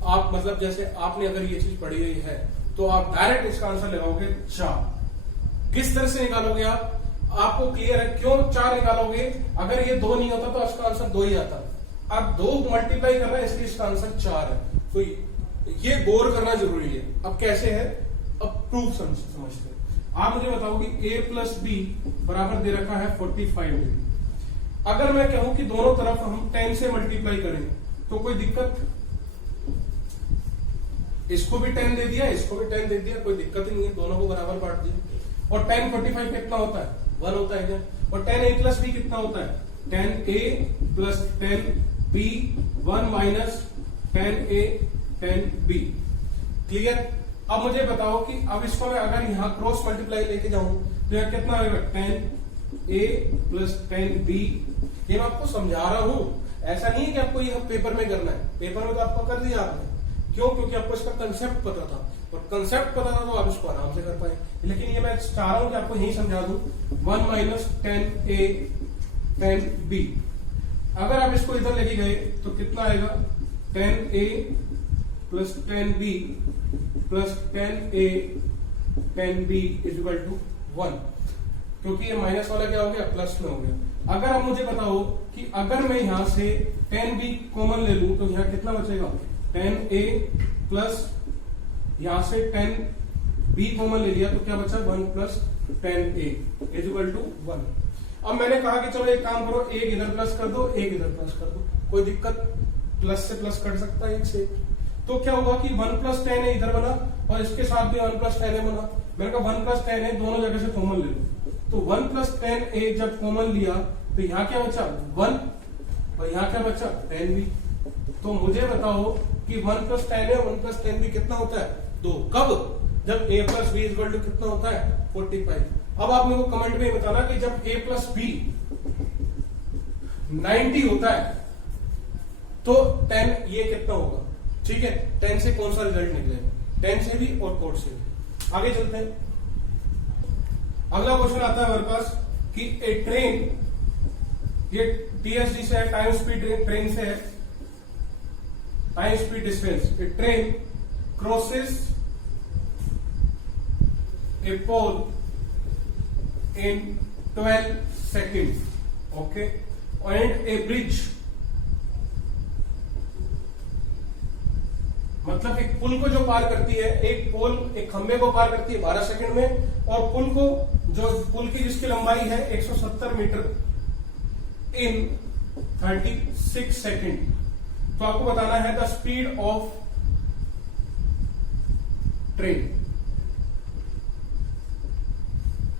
आप मतलब जैसे आपने अगर ये चीज पढ़ी हुई है तो आप डायरेक्ट इसका आंसर लगाओगे 4। किस तरह से निकालोगे आप, आपको क्लियर है क्यों 4 निकालोगे। अगर ये 2 नहीं होता तो इसका आंसर 2 ही आता। अब 2 मल्टीप्लाई करना है इसलिए इसका आंसर 4 है। तो ये गौर करना जरूरी है। अब कैसे है, अब प्रूफ समझते हैं। आप मुझे बताओ कि a प्लस बी बराबर दे रखा है 45 डिग्री। अगर मैं कहूं कि दोनों तरफ हम 10 से मल्टीप्लाई करें तो कोई दिक्कत, इसको भी 10 दे दिया, इसको भी 10 दे दिया, कोई दिक्कत ही नहीं है, दोनों को बराबर बांट दिया। और 10 45 कितना होता है 1 होता है क्या। और 10a प्लस बी कितना होता है 10a plus 10b 1 minus 10a 10b। Clear, अब मुझे बताओ कि अब इसको मैं अगर यहाँ क्रॉस मल्टीप्लाई लेके जाऊं तो यह कितना होगा 10a प्लस 10b। ये मैं आपको समझा रहा हूं, ऐसा नहीं है कि आपको ये पेपर में करना है। पेपर में तो आपको कर दिया आपने, क्यों, क्योंकि आपको इसका कंसेप्ट पता था, और कंसेप्ट पता था तो आप इसको आराम से कर पाए। लेकिन ये मैं चाह रहा हूं कि आपको यही समझा दूं 1 माइनस 10a 10b। अगर आप इसको इधर लेके गए तो कितना आएगा 10a plus 10b plus 10a 10b is equal to 1, क्योंकि ये माइनस वाला क्या हो गया प्लस में हो गया। अगर आप मुझे बताओ कि अगर मैं यहां से 10b कॉमन ले लूं तो यहां कितना बचेगा 10a प्लस यहां से 10b कॉमन ले लिया तो क्या बचा 1 plus 10a is equal to 1। अब मैंने कहा कि चलो एक काम करो, एक इधर प्लस कर दो, एक इधर प्लस कर दो, कोई दिक्कत, प्लस से प्लस कट सकता है एक से। तो क्या होगा कि 1 प्लस 10 है इधर बना और इसके साथ भी 1 प्लस 10 है बना। मैंने कहा 1 प्लस 10 है दोनों जगह से कॉमन ले लो, तो 1 प्लस 10a जब कॉमन लिया तो यहाँ क्या बचा 1 और यहाँ क्या बचा 10b। तो मुझे बताओ कि 1 प्लस 10 है 1 प्लस 10b कितना होता है 2। कब, जब a plus B equal to कितना होता है 45। अब आप मेरे को कमेंट में बताना कि जब a प्लस बी 90 होता है तो 10 ये कितना होगा। ठीक है, 10 से कौन सा रिजल्ट निकलेगा, 10 से भी और कोड से भी। आगे चलते हैं, अगला क्वेश्चन आता है हमारे पास कि ए ट्रेन, ये TSD से है, टाइम स्पीड ट्रेन से है, time speed distance. A train crosses a pole in 12 seconds, okay, and a bridge, मतलब एक पुल को जो पार करती है, एक पोल एक खंबे को पार करती है 12 सेकंड में, और पुल को जो पुल की जिसकी लंबाई है 170 मीटर इन 36 सेकंड। तो आपको बताना है the speed of train.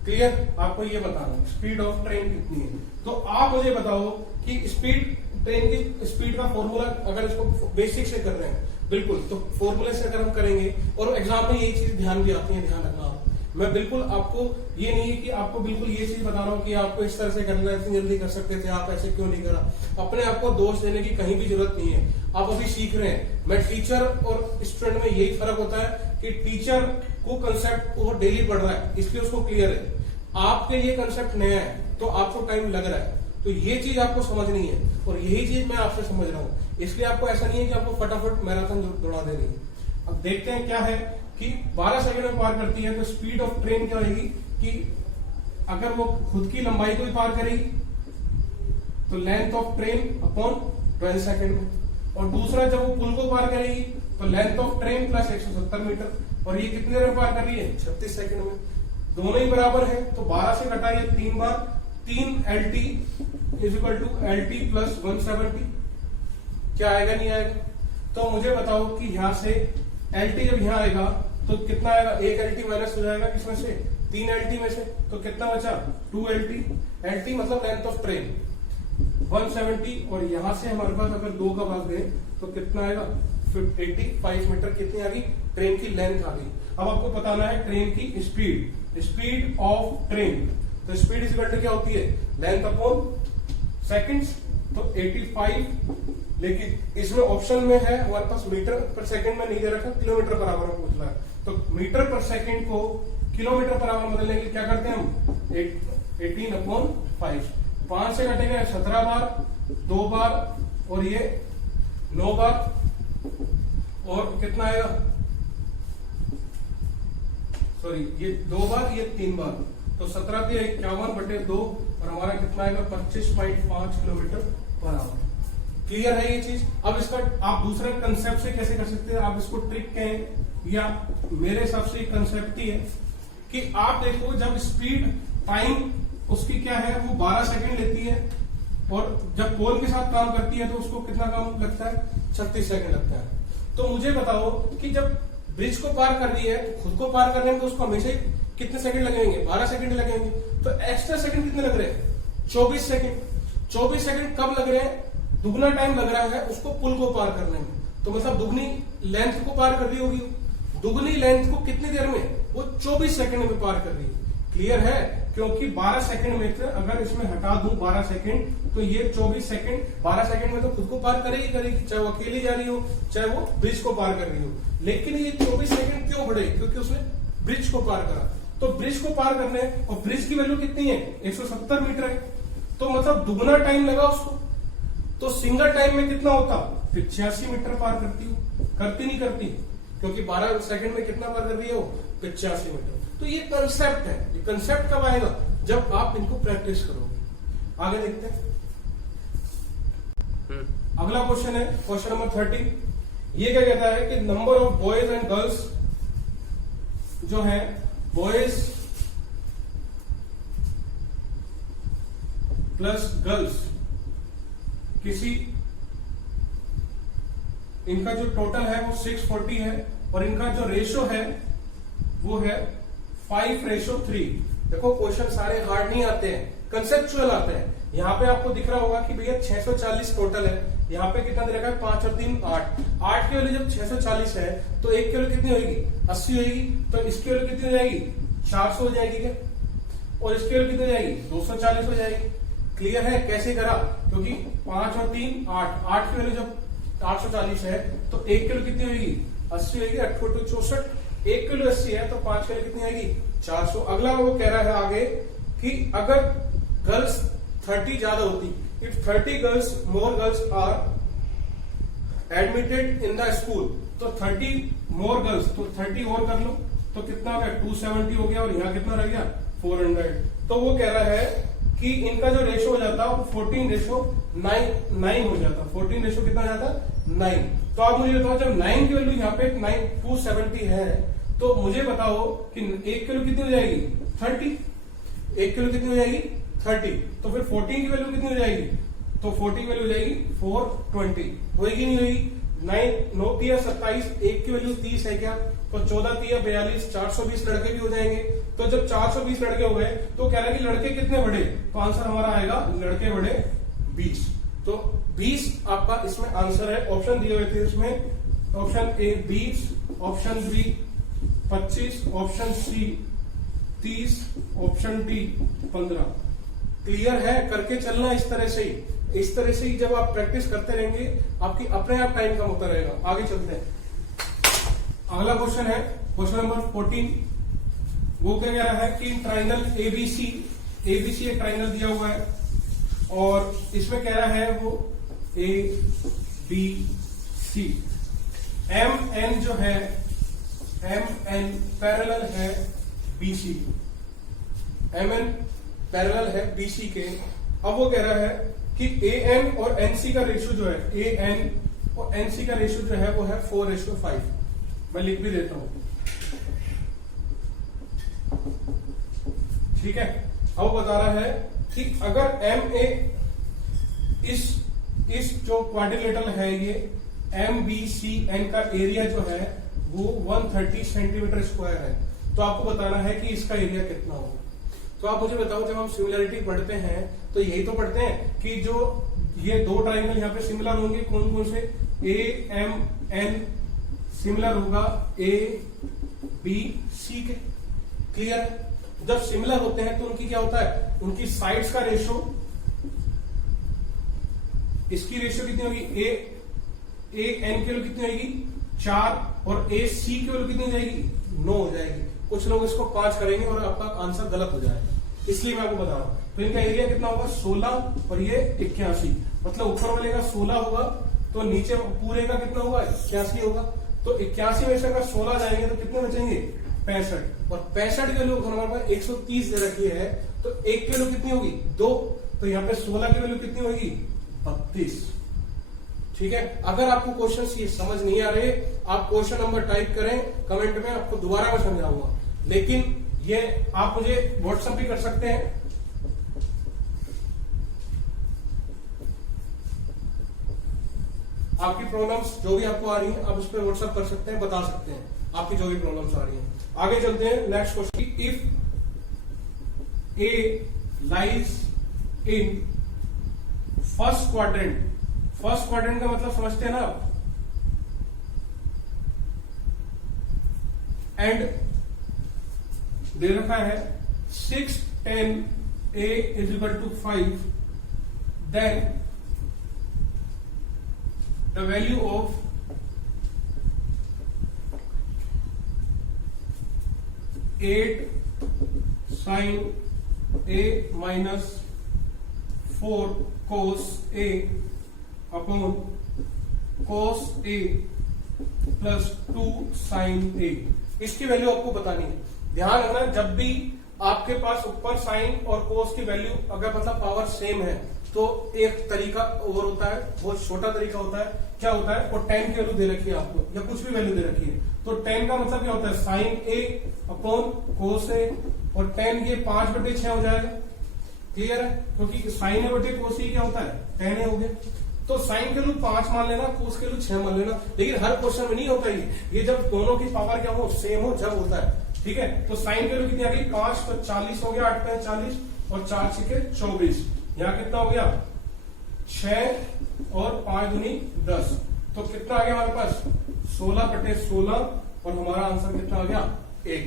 Clear, आपको ये बताना है स्पीड ऑफ ट्रेन कितनी है। तो आप मुझे बताओ कि स्पीड ट्रेन की स्पीड का फॉर्मूला, अगर इसको बेसिक से कर रहे हैं बिल्कुल, तो फॉर्मूले से अगर हम करेंगे, और एग्जाम में यही चीज ध्यान भी आती है, ध्यान रखना आप मैं बिल्कुल आपको ये नहीं है कि आपको बिल्कुल ये चीज बता रहा हूँ कि आपको इस तरह से करना है, इतनी जल्दी कर सकते थे आप, ऐसे क्यों नहीं करा। अपने आप को दोष देने की कहीं भी जरूरत नहीं है, आप अभी सीख रहे हैं। मैं टीचर और स्टूडेंट में यही फर्क होता है कि टीचर को कंसेप्ट वो डेली पढ़ रहा है इसलिए उसको क्लियर है, आपके लिए कंसेप्ट नया है तो आपको टाइम लग रहा है। तो ये चीज आपको समझनी है और यही चीज मैं आपसे समझ रहा हूँ, इसलिए आपको ऐसा नहीं है कि आपको फटाफट मैराथन दौड़ा देनी है। अब देखते हैं क्या है कि 12 सेकंड में पार करती है तो स्पीड ऑफ ट्रेन क्या रहेगी कि अगर वो खुद की लंबाई को ही पार करेगी तो length of train upon 12 second में, और दूसरा जब वो पुल को पार करेगी तो length of train plus 170 meter, और ये कितने देर में पार कर रही है 36 सेकंड में। दोनों ही बराबर है तो 12 से घटाइए 3 बार, 3 LT is equal to LT plus 170, क्या आएगा नहीं आएगा। तो मुझे बताओ कि यहां से LT जब यहां आएगा तो कितना आएगा, 1 LT माइनस हो जाएगा किसमें से 3 LT में से, तो कितना बचा 2 LT। LT मतलब लेंथ ऑफ ट्रेन 170, और यहां से हमारे पास अगर 2 का भाग दें तो कितना आएगा 85 मीटर, कितनी आ गई ट्रेन की लेंथ आ गई। अब आपको बताना है ट्रेन की स्पीड, स्पीड ऑफ ट्रेन, तो स्पीड इज क्या होती है लेंथ अपॉन सेकंड्स, तो 85, लेकिन इसमें ऑप्शन में है हमारे पास मीटर पर सेकंड में नहीं दे रखा, किलोमीटर पर आवर पूछ रहा है, तो मीटर पर सेकंड को किलोमीटर पर आवर बदलने के लिए क्या करते हैं हम 18/5, 5 से घटेगा 17 बार, 2 बार और ये 9 बार, और कितना आएगा सॉरी ये 2 बार ये 3 बार, तो 17 के 51/2 और हमारा कितना आएगा 25.5 किलोमीटर पर आवर। क्लियर है ये चीज। अब इसका आप दूसरे कंसेप्ट से कैसे कर सकते हैं, आप इसको ट्रिक कहें या मेरे हिसाब से कंसेप्ट ही है कि आप देखो जब स्पीड टाइम उसकी क्या है वो 12 सेकंड लेती है, और जब पोल के साथ काम करती है तो उसको कितना काम लगता है 36 सेकंड लगता है। तो मुझे बताओ कि जब ब्रिज को पार कर रही है तो खुद को पार करने में तो उसको हमेशा कितने सेकंड लगेंगे 12 सेकंड लगेंगे, तो एक्स्ट्रा सेकंड कितने लग रहे हैं 24 सेकंड। 24 सेकंड कब लग रहे हैं, दुगना टाइम लग रहा है उसको पुल को पार करने में, तो मतलब दुगनी लेंथ को पार कर रही होगी, दुगनी लेंथ को कितनी देर में वो 24 सेकंड में पार कर रही है। क्लियर है, क्योंकि 12 सेकंड में से अगर इसमें हटा दूं 12 सेकंड तो ये 24 सेकंड, 12 सेकंड में तो खुद को पार करेगी, चाहे वो अकेली जा रही हो चाहे वो ब्रिज को पार कर रही हो। लेकिन ये 24 सेकंड क्यों बढ़े, क्योंकि उसने ब्रिज को पार करा। तो ब्रिज को पार करने, और ब्रिज की वैल्यू कितनी है 170 मीटर है, तो मतलब दुगना टाइम लगा उसको। तो सिंगल टाइम में कितना होता 85 मीटर पार करती हूँ, करती नहीं करती, क्योंकि 12 सेकंड में कितना पार कर रही है वो 85 मीटर। तो ये कंसेप्ट है, ये कंसेप्ट कब आएगा जब आप इनको प्रैक्टिस करोगे। आगे देखते हैं। अगला क्वेश्चन है क्वेश्चन नंबर 30। ये क्या कहता है कि number of boys and girls जो है, बॉयज प्लस गर्ल्स, किसी इनका जो टोटल है वो 640 है, और इनका जो रेशो है वो है 5:3। देखो क्वेश्चन सारे हार्ड नहीं आते हैं, कंसेप्चुअल आते हैं। यहाँ पे आपको दिख रहा होगा कि भैया 640 टोटल है, यहाँ पे कितना दे रखा है 5 और 3 8, 8 की वैल्यू जब 640 है तो 1 की वैल्यू कितनी होगी 80 होगी, तो इसकी वैल्यू कितनी हो जाएगी 400 हो जाएगी क्या, और इसकी वैल्यू कितनी हो जाएगी 240 हो जाएगी। क्लियर है कैसे करा, क्योंकि 5 और 3 8, 8 की वैल्यू जब 840 है तो 1 की वैल्यू कितनी होगी 80 होगी, 8 को 64, 1 किलो 80 है तो 5 की वैल्यू कितनी आएगी 400। अगला वो कह रहा है आगे कि अगर गर्ल्स 30 ज्यादा होती, if 30 girls more girls are admitted in the school, तो 30 मोर गर्ल्स, तो 30 और कर लो तो कितना हो गया 270 हो गया, और यहाँ कितना रह गया 400। तो वो कह रहा है कि इनका जो रेशो हो जाता है 14:9 हो जाता, 14 रेशो कितना हो जाता 9। तो आप मुझे बताओ जब 9 की वैल्यू यहाँ पे 270 है तो मुझे बताओ कि 1 किलो कितनी हो जाएगी 30, 1 किलो कितनी हो जाएगी 30, तो फिर 14 की वैल्यू कितनी हो जाएगी, तो 14 की वैल्यू हो जाएगी 420, होगी नहीं होगी 9 3 27, 1 की वैल्यू 30 है क्या, तो 14 3 42, 420 लड़के भी हो जाएंगे। तो जब 420 लड़के हो गए तो कह रहा है कि लड़के कितने बढ़े, तो आंसर हमारा आएगा लड़के बढ़े 20, तो 20 आपका इसमें आंसर है। ऑप्शन दिए हुए थे इसमें, option A 20, option B 25, option C 30, option D 15। Clear है? करके चलना इस तरह से ही, इस तरह से ही जब आप प्रैक्टिस करते रहेंगे आपकी अपने आप टाइम कम होता रहेगा। आगे चलते हैं। अगला क्वेश्चन है क्वेश्चन नंबर 14। वो क्या कह रहा है कि ट्राइंगल एबीसी एक ट्राइंगल दिया हुआ है और इसमें कह रहा है वो A B C, M N जो है एम एन पैरेलल है बीसी, एम एन पैरेलल है बीसी के। अब वो कह रहा है कि ए एन और एनसी का रेशियो जो है, ए एन और एनसी का रेशियो जो है वो है 4:5। मैं लिख भी देता हूं, ठीक है। अब बता रहा है कि अगर एम ए इस जो क्वाड्रिलेटरल है ये एम बी सी एन का एरिया जो है वो 130 सेंटीमीटर स्क्वायर है, तो आपको बताना है कि इसका एरिया कितना होगा। तो आप मुझे बताओ, जब हम सिमिलरिटी पढ़ते हैं तो यही तो पढ़ते हैं कि जो ये दो ट्राइंगल यहाँ पे सिमिलर होंगे, कौन कौन से? ए एम एन सिमिलर होगा ए बी सी के। क्लियर? जब सिमिलर होते हैं तो उनकी क्या होता है, उनकी साइड्स का रेशो, इसकी रेशियो कितनी होगी, ए एन की वैल्यू कितनी होगी 4 और ए सी की वैल्यू कितनी हो जाएगी 9 हो जाएगी। कुछ लोग इसको 5 करेंगे और आपका आंसर गलत हो जाएगा, इसलिए मैं आपको बता रहा हूं। तो इनका एरिया कितना होगा 16 और ये 81, मतलब ऊपर वाले का 16 होगा तो नीचे पूरे का कितना होगा 81 होगा। तो 81 में से अगर 16 जाएंगे तो कितने बचेंगे 65, और 65 की वैल्यू हमारे पास 130 दे रखी है, तो एक की वैल्यू कितनी होगी 2, तो यहाँ पे 16 की वैल्यू कितनी होगी 32। ठीक है। अगर आपको क्वेश्चन ये समझ नहीं आ रहे, आप क्वेश्चन नंबर टाइप करें कमेंट में, आपको दोबारा मैं समझाऊंगा, लेकिन ये आप मुझे व्हाट्सएप भी कर सकते हैं। आपकी प्रॉब्लम्स जो भी आपको आ रही हैं आप उस पर व्हाट्सएप कर सकते हैं, बता सकते हैं आपकी जो भी प्रॉब्लम्स आ रही हैं। आगे चलते हैं next question. If A lies in first quadrant, first quadrant का मतलब समझते हैं ना आप, एंड दे रखा है 6, 10 a = 5, then the value of (8 sin a minus 4 cos a upon cos a plus 2 sin a, इसकी वैल्यू आपको बतानी है। ध्यान रखना, जब भी आपके पास ऊपर साइन और कोस की वैल्यू अगर मतलब पावर सेम है तो एक तरीका और होता है, बहुत छोटा तरीका होता है। क्या होता है, वो 10 की वैल्यू दे रखी है आपको या कुछ भी वैल्यू दे रखी है, तो 10 का मतलब क्या होता है साइन ए अपॉन कोस ए, और 10 ये 5/6 हो जाएगा। क्लियर है? क्योंकि साइन ए बटे कोस ए क्या होता है 10 ए हो गया। तो साइन के वैल्यू 5 मान लेना, कोस के वैल्यू 6 मान लेना, लेकिन हर क्वेश्चन में नहीं होता ये जब दोनों की पावर क्या हो सेम हो जब होता है। ठीक है, तो साइन की वैल्यू कितनी आ गई 5, तो 40 हो गया, 8 × 40 और 4 × 6 = 24। यहाँ कितना हो गया 6 और 5 दूनी 10, तो कितना आ गया हमारे पास 16/16, और हमारा आंसर कितना आ गया 1।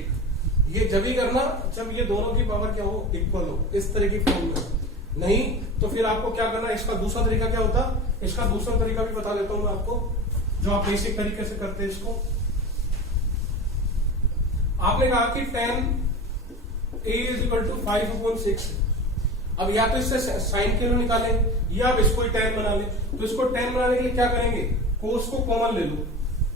ये जब ही करना जब ये दोनों की पावर क्या हो इक्वल हो, इस तरह की फॉर्म में। नहीं तो फिर आपको क्या करना, इसका दूसरा तरीका क्या होता, इसका दूसरा तरीका भी बता देता हूं मैं आपको, जो आप बेसिक तरीके से करते हैं इसको। आपने कहा कि 10a = 5/6, अब या तो इससे साइन के लिए निकाले या आप इसको ही 10 बना ले। तो इसको 10 बनाने के लिए क्या करेंगे, कोस को कॉमन ले लो।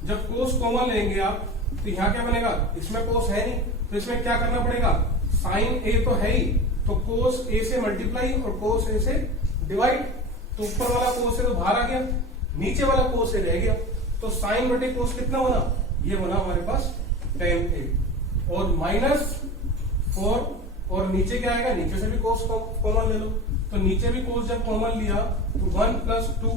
जब कोस कॉमन लेंगे आप तो यहाँ क्या बनेगा, इसमें कोस है नहीं तो इसमें क्या करना पड़ेगा, साइन ए तो है ही, तो कोस ए से मल्टीप्लाई और कोस ए से डिवाइड, तो ऊपर वाला कोस ए तो बाहर आ गया, नीचे वाला कोस ए रह गया, तो साइन बटे कोस कितना बना, ये बना हमारे पास 10a, और -4, और नीचे क्या आएगा, नीचे से भी कोस कॉमन ले लो, तो नीचे भी कोस जब कॉमन लिया तो 1 + 2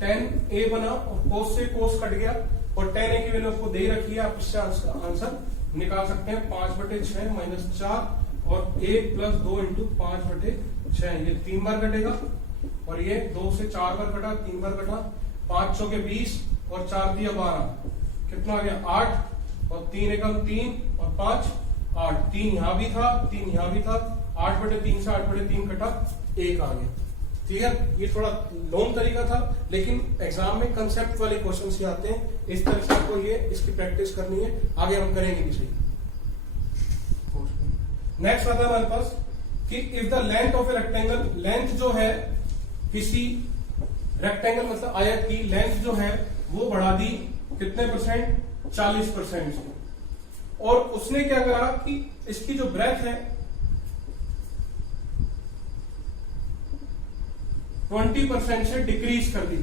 10a बना, और कोस से कोस कट गया, और 10a की वैल्यू आपको दे रखी है, आप इससे आंसर निकाल सकते हैं 5/6 - 4, और 1 + 2 × 5/6, ये 3 बार कटेगा, और ये 2 से 4 बार कटा, 3 बार कटा, 5 × 4 = 20 और 4 × 3 = 12, कितना आ गया 8, और 3 × 1 = 3 और 5 8, 3 यहां भी था, 3 यहां भी था, 8/3 से 8/3 कटा, 1 आ गया। क्लियर? ये थोड़ा लॉन्ग तरीका था, लेकिन एग्जाम में कंसेप्ट वाले क्वेश्चन ही आते हैं। इस तरह से आपको ये इसकी प्रैक्टिस करनी है, आगे हम करेंगे भी सही। नेक्स्ट आता है हमारे पास कि if the length of a rectangle, length जो है किसी रेक्टेंगल मतलब आयत की लेंथ जो है वो बढ़ा दी कितने परसेंट? 40% से। और उसने क्या करा कि इसकी जो ब्रेथ है 20% से डिक्रीज कर दी,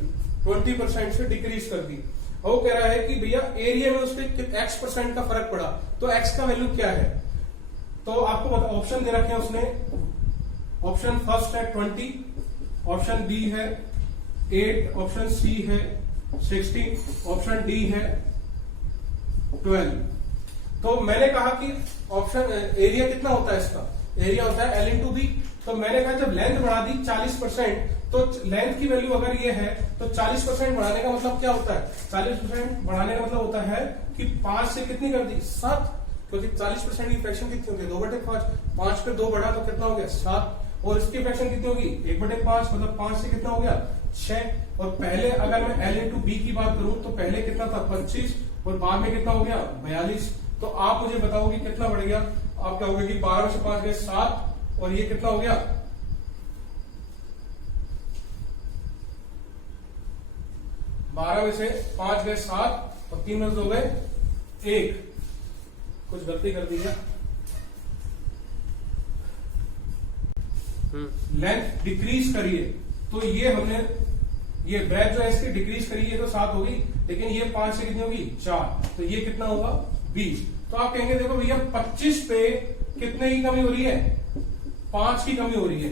20% से डिक्रीज कर दी। और वो कह रहा है कि भैया एरिया में उसके x% का फर्क पड़ा, तो x का वैल्यू क्या है? तो आपको ऑप्शन दे रखे हैं उसने। ऑप्शन फर्स्ट है 20, ऑप्शन बी है 8, ऑप्शन सी है 16, ऑप्शन डी है 12। तो मैंने कहा कि ऑप्शन एरिया कितना होता है इसका? एरिया होता है L × B। तो मैंने कहा जब लेंथ बढ़ा दी 40%, तो लेंथ की वैल्यू अगर ये है तो 40% बढ़ाने का मतलब क्या होता है? 40% बढ़ाने का मतलब होता है कि 5 से कितनी कर दी? 7, क्योंकि 40% की फ्रैक्शन कितनी होती है? 2/5। 5 पे 2 बढ़ा तो कितना हो गया? 7। और इसकी फ्रैक्शन कितनी होगी? 1/5, मतलब 5 से कितना हो गया? 6। और पहले अगर मैं L × B की बात करूं तो पहले कितना था? 25, और बाद में कितना हो गया? 42। तो आप मुझे बताओगे कितना बढ़ गया? आप कहोगे कि 12 में से 5 गए 7, और ये कितना हो गया? 12 में से 5 गए 7, और 3 में से 2 गए 1। कुछ गलती कर दी है। लेंथ डिक्रीज करिए, तो ये हमने ये ब्रेथ जो है इसकी डिक्रीज करिए तो 7 होगी, लेकिन ये 5 से कितनी होगी? 4। तो ये कितना होगा? 20। तो आप कहेंगे देखो भैया 25 पे कितने की कमी हो रही है? 5 की कमी हो रही है।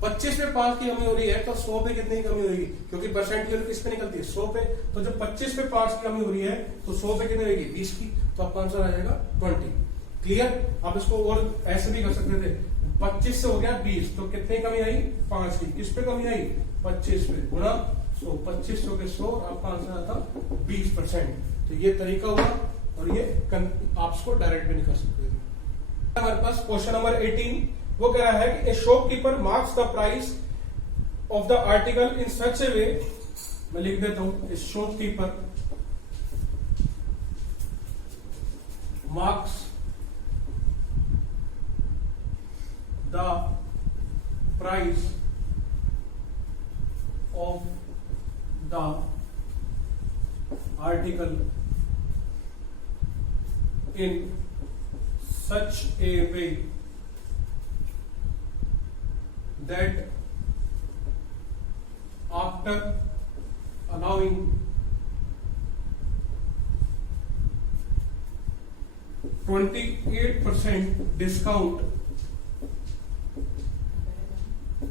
25 पे 5 की कमी हो रही है, तो 100 पे कितने की कमी होगी? क्योंकि परसेंट की वैल्यू किस पे निकलती है? 100 पे। तो जब 25 पे 5 की कमी हो रही है तो 100 पे कितनी होगी? 20 की। तो आपका आंसर आ जाएगा 20। क्लियर? आप इसको और ऐसे भी कर सकते थे, 25 से हो गया 20, तो कितनी कमी आई? 5 की। किस पे कमी आई? 25 पे, गुणा 100। 2500 के 100, आपका आंसर आता 20%। तो ये तरीका हुआ, और ये आप इसको डायरेक्ट भी नहीं कर सकते। हमारे पास क्वेश्चन नंबर 18, वो कह रहा है कि a shopkeeper marks the price of the article in such a way, मैं लिख देता हूं, a shopkeeper marks the price of the article in such a way that after allowing 28% discount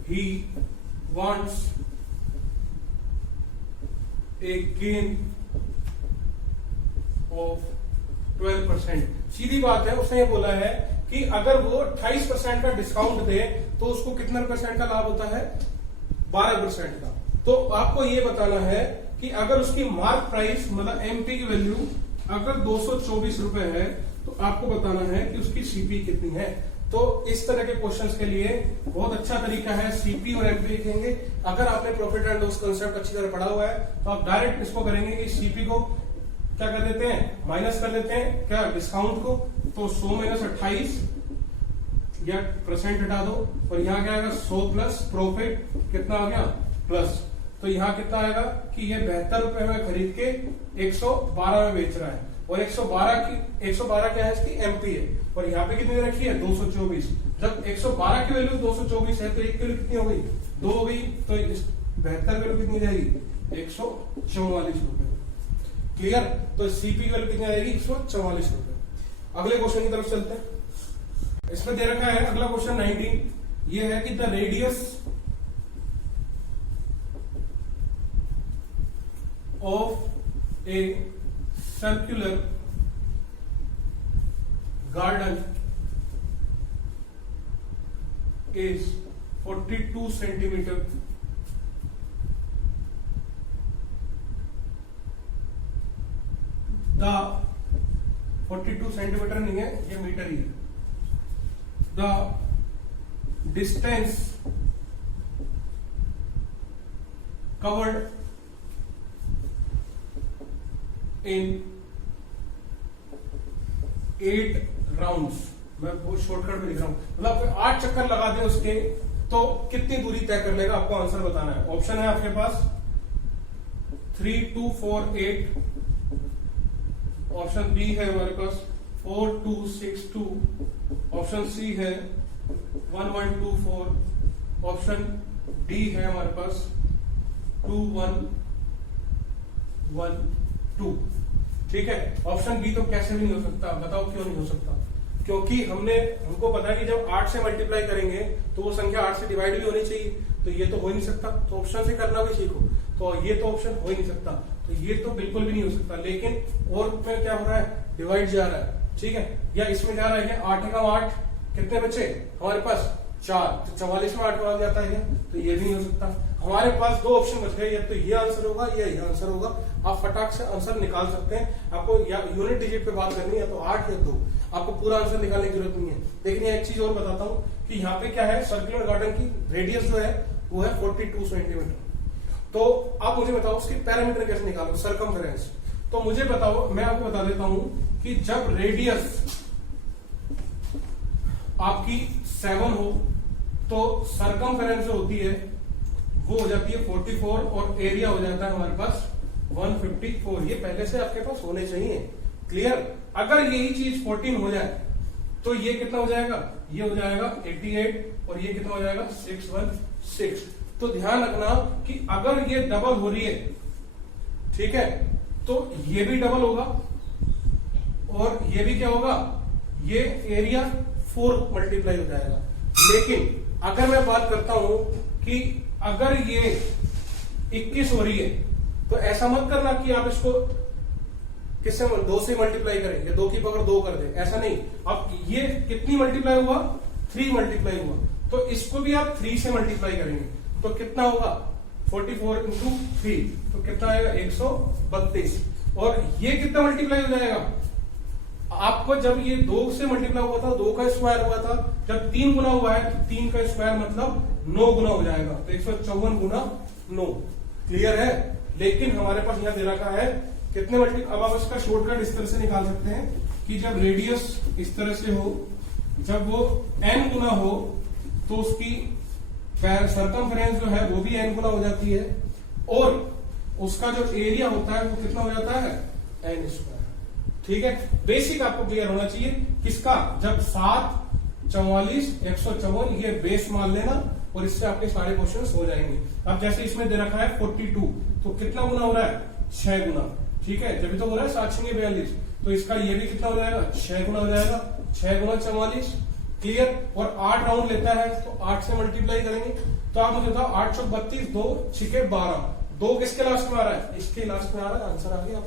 he wants a gain of 12%। सीधी बात है, उसने ये बोला है कि अगर वो 28% का डिस्काउंट दे तो उसको कितना % का लाभ होता है? 12% का। तो आपको ये बताना है कि अगर उसकी मार्क प्राइस मतलब एमपी की वैल्यू अगर 224 रुपए है, तो आपको बताना है कि उसकी सीपी कितनी है। तो इस तरह के क्वेश्चंस के लिए बहुत अच्छा तरीका है, सीपी और एमपी लिखेंगे। अगर आपने प्रॉफिट एंड लॉस कंसेप्ट अच्छी तरह पढ़ा हुआ है तो आप डायरेक्ट इसको करेंगे कि सीपी को क्या कर देते हैं? माइनस कर देते हैं क्या? डिस्काउंट को। तो 100 - 28 या % हटा दो, और यहाँ क्या आएगा? 100 प्लस प्रॉफिट कितना आ गया? प्लस। तो यहाँ कितना आएगा कि ये 72 रुपए में खरीद के 112 में बेच रहा है, और 112 क्या है? इसकी एमपी है, और यहाँ पे कितनी रखी है? 224। जब 112 की वैल्यू 224 है तो एक की वैल्यू कितनी हो गई? 2 हो गई। तो 72 की वैल्यू कितनी जाएगी? 144 रुपए। क्लियर? तो सीपी की वैल्यू कितनी आएगी? 144 रुपए। अगले क्वेश्चन की तरफ चलते हैं। इसमें दे रखा है अगला क्वेश्चन 19, ये है कि the radius of a circular garden is 42 centimetre. The 42 centimetre नहीं है, ये मीटर ही है। The distance covered in 8 rounds. मैं बहुत शॉर्टकट में लिख रहा हूं, मतलब 8 चक्कर लगा दे उसके तो कितनी दूरी तय कर लेगा, आपको आंसर बताना है। ऑप्शन है आपके पास 3, 2, 4, 8, ऑप्शन बी है हमारे पास 4, 2, 6, 2, ऑप्शन सी है 1, 1, 2, 4, ऑप्शन डी है हमारे पास 2, 1, 1, 2। ठीक है, ऑप्शन बी तो कैसे भी नहीं हो सकता, बताओ क्यों नहीं हो सकता? क्योंकि हमको पता है कि जब 8 से मल्टीप्लाई करेंगे तो वो संख्या 8 से डिवाइड भी होनी चाहिए, तो ये तो हो ही नहीं सकता। तो ऑप्शन से करना भी सीखो, तो ये तो ऑप्शन हो ही नहीं सकता, तो ये तो बिल्कुल भी नहीं हो सकता। लेकिन और में क्या हो रहा है, डिवाइड जा रहा है, ठीक है, या इसमें जा रहा है कि 8 का 8 कितने बचे हमारे पास 4, तो 44 में 8 भाग जाता है, तो ये भी नहीं हो सकता। हमारे पास 2 ऑप्शन बच गए, या तो ये आंसर होगा या ये आंसर होगा। आप फटाक से आंसर निकाल सकते हैं। आपको या यूनिट डिजिट पे बात करनी है, तो 8 या 2, आपको पूरा आंसर निकालने की जरूरत नहीं है। लेकिन एक चीज और बताता हूं कि यहाँ पे क्या है, सर्कुलर गार्डन की रेडियस जो है वो है 42 सेंटीमीटर। तो आप मुझे बताओ उसकी पैरामीटर कैसे निकालो, सर्कमफेरेंस। तो मुझे बताओ, मैं आपको बता देता हूं कि जब रेडियस आपकी 7 हो तो सर्कमफेरेंस जो होती है वो हो जाती है 44 और एरिया हो जाता है हमारे पास 154। ये पहले से आपके पास होने चाहिए। क्लियर? अगर यही चीज 14 हो जाए तो ये कितना हो जाएगा, ये हो जाएगा 88 और ये कितना हो जाएगा 616। तो ध्यान रखना कि अगर ये डबल हो रही है, ठीक है, तो ये भी डबल होगा और ये भी क्या होगा, ये एरिया 4 मल्टीप्लाई हो जाएगा। लेकिन अगर मैं बात करता हूं कि अगर ये 21 हो रही है तो ऐसा मत करना कि आप इसको किससे 2 से मल्टीप्लाई करें या 2 की पावर 2 कर दे, ऐसा नहीं। अब ये कितनी मल्टीप्लाई हुआ, 3 मल्टीप्लाई हुआ, तो इसको भी आप 3 से मल्टीप्लाई करेंगे तो कितना होगा 44 इंटू 3, तो कितना आएगा 132। और ये कितना मल्टीप्लाई हो जाएगा, आपको जब ये 2 से मल्टीप्लाई हुआ था 2 का स्क्वायर हुआ था, जब 3 गुना हुआ है तो 3 का स्क्वायर मतलब 9 गुना हो जाएगा, तो 154 गुना 9। क्लियर है? लेकिन हमारे पास यहां दे रखा है कितने मल्टीप्लाई। अब आप इसका शॉर्टकट इस तरह से निकाल सकते हैं कि जब रेडियस इस तरह से हो, जब वो n गुना हो तो उसकी सर्कमफेरेंस जो है वो भी n गुना हो जाती है और उसका जो एरिया होता है वो कितना हो जाता है n स्क्वायर। ठीक है, बेसिक आपको क्लियर होना चाहिए। किसका, जब 7, 44, 154 ये बेस मान लेना और इससे आपके सारे क्वेश्चन हो जाएंगे। अब जैसे इसमें दे रखा है 42, तो कितना गुना हो रहा है 6 गुना। ठीक है, जब तो हो रहा है 7 6 42, तो इसका ये भी कितना हो जाएगा 6 गुना हो जाएगा, 6 गुना 44। क्लियर? और 8 राउंड लेता है तो 8 से मल्टीप्लाई करेंगे। तो आप मुझे बताओ 832, 2 6 12, 2 किसके लास्ट में आ रहा है, इसके लास्ट में आ रहा है। आंसर आ गया,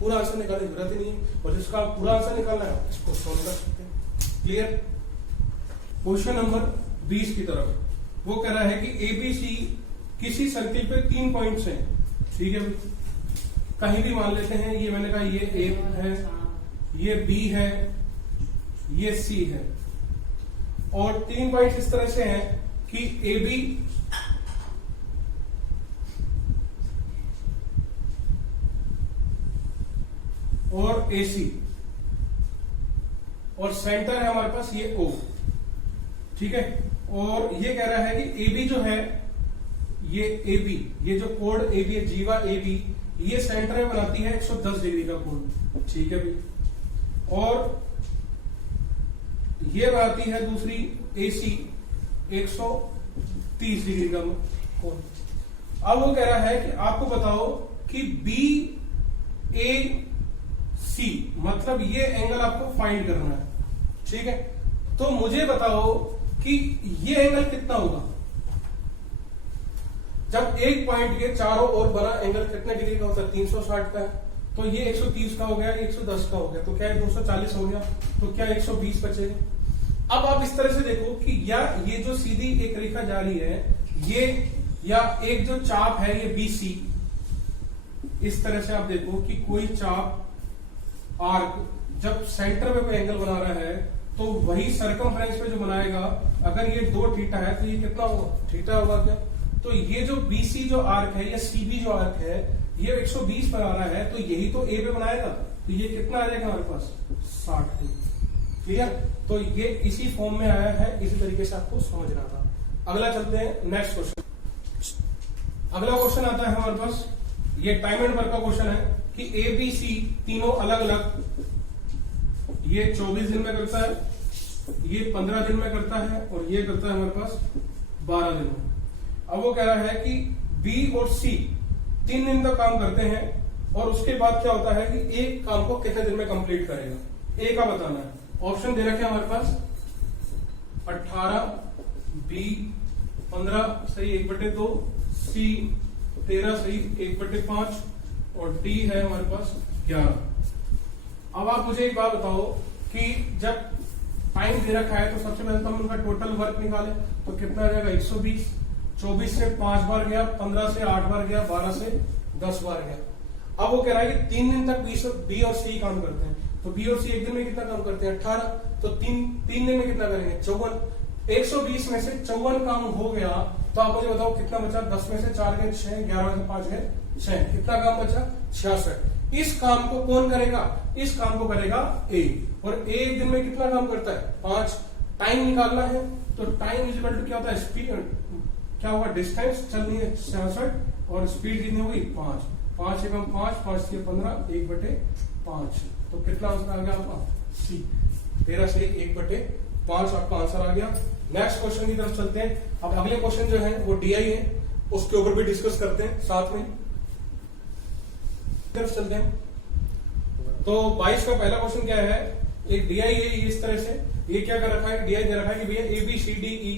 पूरा आंसर निकालने की जरूरत ही नहीं है। और जिसका पूरा आंसर निकालना है इसको सॉल्व कर सकते हैं। क्लियर? क्वेश्चन नंबर 20 की तरफ, वो कह रहा है कि एबीसी किसी सर्किल पे 3 पॉइंट्स हैं। ठीक है, कहीं भी मान लेते हैं। ये मैंने कहा ये ए है, ये बी है, ये सी है, और 3 पॉइंट्स इस तरह से हैं कि ए बी और ए सी, और सेंटर है हमारे पास ये ओ। ठीक है, और ये कह रहा है कि ए बी जो है, ये ए बी, ये जो कोड ए बी, जीवा ए बी, ये सेंटर में बनाती है 110 डिग्री का कोण। ठीक है भी, और ये बनाती है दूसरी एसी 130 डिग्री का कोण। अब वो कह रहा है कि आपको बताओ कि बी ए सी, मतलब ये एंगल आपको फाइंड करना है। ठीक है, तो मुझे बताओ कि ये एंगल कितना होगा जब एक पॉइंट के चारों ओर बना एंगल कितने डिग्री का होता है, 360 का है, तो ये 130 का हो गया, 110 का हो गया, तो क्या 240 हो गया, तो क्या 120 बचेगा। अब आप इस तरह से देखो कि या ये जो सीधी एक रेखा जा रही है ये, या एक जो चाप है ये बीसी, इस तरह से आप देखो कि कोई चाप आर्क जब सेंटर में कोई एंगल बना रहा है तो वही सर्कमफ्रेंस पे जो बनाएगा, अगर ये 2 थीटा है तो ये कितना होगा, थीटा होगा क्या। तो ये जो BC जो आर्क है या CB जो आर्क है ये 120 पर आ रहा है, तो यही तो A पे बनाएगा, तो ये कितना आ जाएगा हमारे पास 60। क्लियर। तो ये इसी फॉर्म में आया है, इसी तरीके से आपको समझना था। अगला चलते हैं नेक्स्ट क्वेश्चन। अगला क्वेश्चन आता है हमारे पास, ये टाइम एंड वर्क का क्वेश्चन है कि ABC तीनों अलग अलग, ये 24 दिन में करता है, ये 15 दिन में करता है और ये करता है हमारे पास 12 दिन में। अब वो कह रहा है कि B और C 3 दिन तक काम करते हैं और उसके बाद क्या होता है कि एक काम को कितने दिन में कंप्लीट करेगा, A का बताना है। ऑप्शन दे रखे हमारे पास 18, B 15 सही 1/2, C 13 सही 1/5 और D है हमारे पास 11। अब आप मुझे एक बात बताओ कि जब टाइम दे रखा है तो सबसे पहले तो हम उनका टोटल वर्क निकालें, तो कितना आ जाएगा 120। 24 से 5 बार गया, 15 से 8 बार गया, 12 से 10 बार गया। अब वो कह रहा है कि 3 दिन तक B और C काम करते हैं, तो B और C एक दिन में कितना काम करते हैं 18, तो 3 दिन में कितना करेंगे 54। 120 में से 54 काम हो गया, तो आप मुझे बताओ कितना बचा। 10 में से 4 गए 6, 11 में से 5 गए 6, कितना काम बचा 66। इस काम को कौन करेगा, इस काम को करेगा A, और A एक दिन में कितना काम करता है 5। टाइम निकालना है तो टाइम इज इक्वल टू क्या होता है स्पीड, क्या होगा डिस्टेंस चलनी है 66 और स्पीड कितनी होगी 5। 5 एकम 5, 5 से 15, 1/5। तो कितना आंसर आ गया आपका C, 13 से 1/5 आपका आंसर आ गया। नेक्स्ट क्वेश्चन की तरफ चलते हैं। अब अगले क्वेश्चन जो है वो DI है, उसके ऊपर भी डिस्कस करते हैं साथ में। तरफ चलते हैं। तो 22 का पहला क्वेश्चन क्या है, एक DI है इस तरह से, ये क्या कर रखा है DI दे रखा है कि भैया ABCDE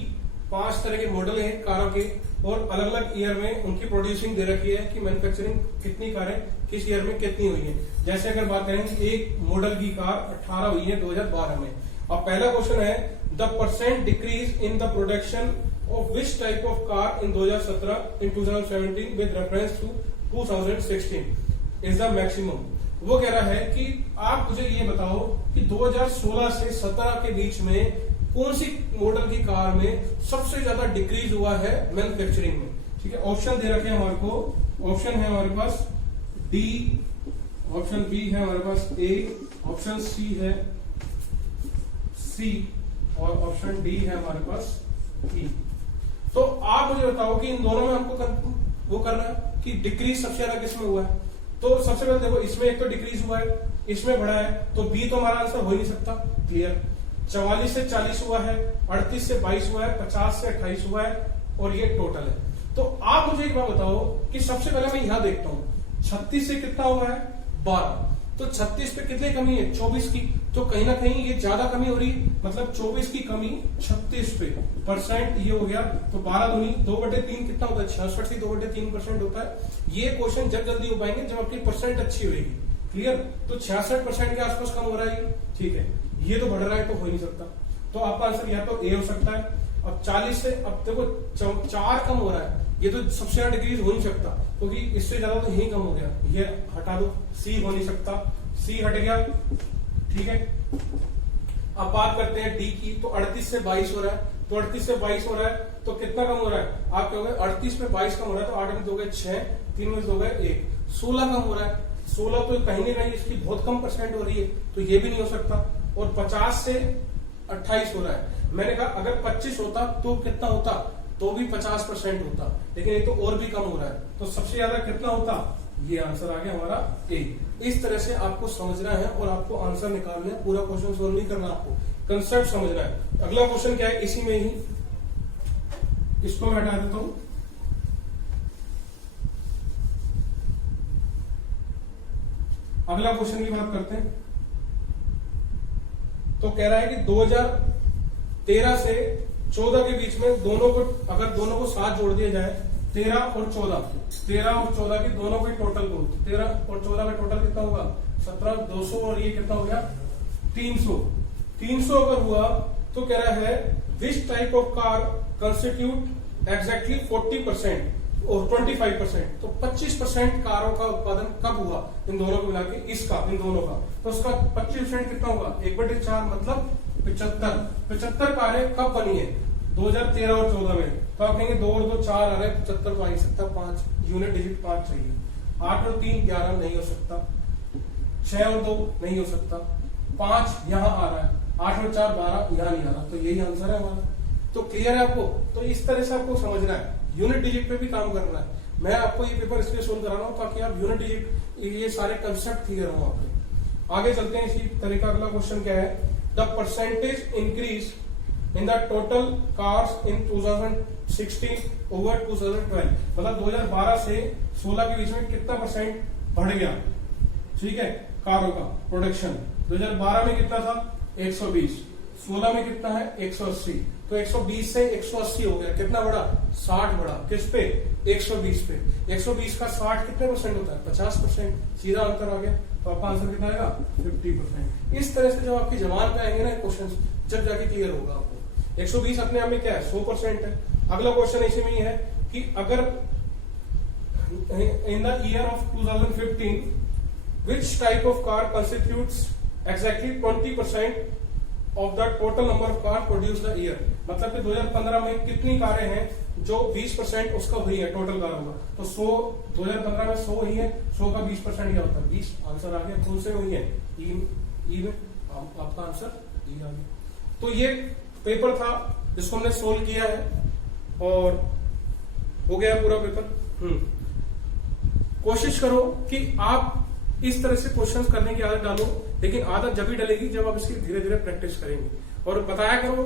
5 तरह के मॉडल हैं कारों के, और अलग अलग ईयर में उनकी प्रोड्यूसिंग दे रखी है कि मैन्युफैक्चरिंग कितनी कारें किस ईयर में कितनी हुई है। जैसे अगर बात करें एक मॉडल की कार 18 हुई है 2012 में। अब पहला क्वेश्चन है the % decrease in the production of which type of car in 2017 in 2017 with reference to 2016 is the maximum. वो कह रहा है कि आप मुझे ये बताओ कि 2016 से 17 के बीच में कौन सी मॉडल की कार में सबसे ज्यादा डिक्रीज हुआ है मैन्युफैक्चरिंग में। ठीक है, ऑप्शन दे रखे हैं हमारे को। ऑप्शन है हमारे पास डी, ऑप्शन बी है हमारे पास ए, ऑप्शन सी है सी और ऑप्शन डी है हमारे पास ई। तो आप मुझे बताओ कि इन दोनों में हमको वो करना है कि डिक्रीज सबसे ज्यादा किसमें हुआ है। तो सबसे पहले देखो इसमें एक तो डिक्रीज हुआ है, इसमें बढ़ा है, तो बी तो हमारा आंसर हो ही नहीं सकता। क्लियर। 44 से 40 हुआ है, 38 से 22 हुआ है, 50 से 28 हुआ है और ये टोटल है। तो आप मुझे एक बात बताओ कि सबसे पहले मैं यहां देखता हूं 36 से कितना हुआ है 12, तो 36 पे कितनी कमी है 24 की, तो कहीं ना कहीं ये ज्यादा कमी हो रही है, मतलब 24 की कमी 36 पे परसेंट ये हो गया। तो 12 दूनी 2/3 कितना होता है 66 से 2/3% होता है। ये क्वेश्चन जब जल्दी हो पाएंगे जब आपकी परसेंट अच्छी होगी। क्लियर। तो 66% के आसपास कम हो रहा है। ठीक है, ये तो बढ़ रहा है तो हो ही नहीं सकता, तो आपका आंसर या तो ए हो सकता है। अब 40 से अब देखो 4 कम हो रहा है, ये तो सबसे ज्यादा डिक्रीज हो नहीं सकता क्योंकि इससे ज्यादा तो यही कम हो गया, ये हटा दो। सी हो नहीं सकता, सी हट गया। ठीक है, अब बात करते हैं डी की। तो 38 से 22 हो रहा है, तो 38 से 22 हो रहा है तो कितना कम हो रहा है आप कहोगे 38 पे 22 कम हो रहा है, तो 8 में 2 गए 6, 3 में 2 गए 1, 16 कम हो रहा है। 16 तो कहीं ना कहीं इसकी बहुत कम परसेंट हो रही है, तो ये भी नहीं हो सकता। और 50 से 28 हो रहा है, मैंने कहा अगर 25 होता तो कितना होता, तो भी 50% होता, लेकिन ये तो और भी कम हो रहा है, तो सबसे ज्यादा कितना होता, ये आंसर आ गया हमारा ए। इस तरह से आपको समझना है और आपको आंसर निकालना है, पूरा क्वेश्चन सोल्व नहीं करना, आपको कंसेप्ट समझना है। अगला क्वेश्चन क्या है, इसी में ही इसको मैं हटा देता हूं। अगला क्वेश्चन की बात करते हैं। तो कह रहा है कि 2013 से 14 के बीच में दोनों को, अगर दोनों को साथ जोड़ दिया जाए 13 और 14 की दोनों के टोटल को, 13 और 14 का टोटल कितना होगा 17, 200 और ये कितना हो गया 300 अगर हुआ तो कह रहा है विच type of car constitute exactly 40% और 25%, तो 25% कारों का उत्पादन कब हुआ इन दोनों को मिला के, इसका इन दोनों का, तो उसका 25% कितना होगा 1/4, मतलब 75 कारें कब बनी है? 2013 और 14 में। तो आप कहेंगे 2 और 2 4 आ रहे हैं, 75 तो आ ही सकता, 5 यूनिट डिजिट 5 चाहिए। 8 और 3 11 नहीं हो सकता, 6 और 2 नहीं हो सकता, 5 यहाँ आ रहा है, 8 और 4 12 यहाँ नहीं आ रहा, तो यही आंसर है हमारा। तो क्लियर है आपको? तो इस तरह से आपको समझना है, यूनिट डिजिट पे भी काम करना है। मैं आपको ये पेपर इसलिए सोल्व करा रहा हूँ ताकि आप यूनिट डिजिट ये सारे कंसेप्ट क्लियर हो आपके। आगे चलते हैं, इसी तरीका अगला क्वेश्चन क्या है? The percentage increase in the total cars in 2016 over 2012, मतलब 2012 से 16 के बीच में कितना परसेंट बढ़ गया, ठीक है, कारों का प्रोडक्शन। 2012 में कितना था? 120, 16 में कितना है? 180, तो 120 से 180 हो गया, कितना बढ़ा? 60 बढ़ा। किस पे? 120 पे। 120 का 60 कितने परसेंट होता है? 50%। सीधा आंसर आ गया, तो आपका आंसर कितना आएगा? 50%। इस तरह से जब आपकी जबान पे आएंगे ना क्वेश्चन, जब जाके क्लियर होगा आपको। 120 अपने आप में क्या है? 100% है। अगला क्वेश्चन इसी में ही है कि अगर in the year of 2015 which type of car constitutes exactly 20% of the total number of car produce the year, मतलब कि 2015 में कितनी कारें हैं जो 20% उसका हुई है टोटल कारों का। तो 100 2015 में 100 हुई है, 100 का 20% क्या होता है? 20। आंसर आ गया। कौन से हुई है? ई में। आपका आंसर ई आ गया। तो ये पेपर था जिसको हमने सोल्व किया है और हो गया पूरा पेपर। कोशिश करो कि आप इस तरह से क्वेश्चंस करने की आदत डालो, लेकिन आदत जब भी डलेगी जब आप इसकी धीरे धीरे प्रैक्टिस करेंगे। और बताया करो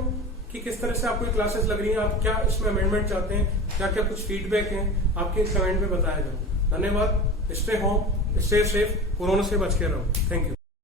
कि किस तरह से आपको ये क्लासेस लग रही हैं, आप क्या इसमें अमेंडमेंट चाहते हैं, क्या क्या कुछ फीडबैक है, आपके कमेंट में बताया करो। धन्यवाद। Stay home, stay safe, corona से बच के रहो। Thank you.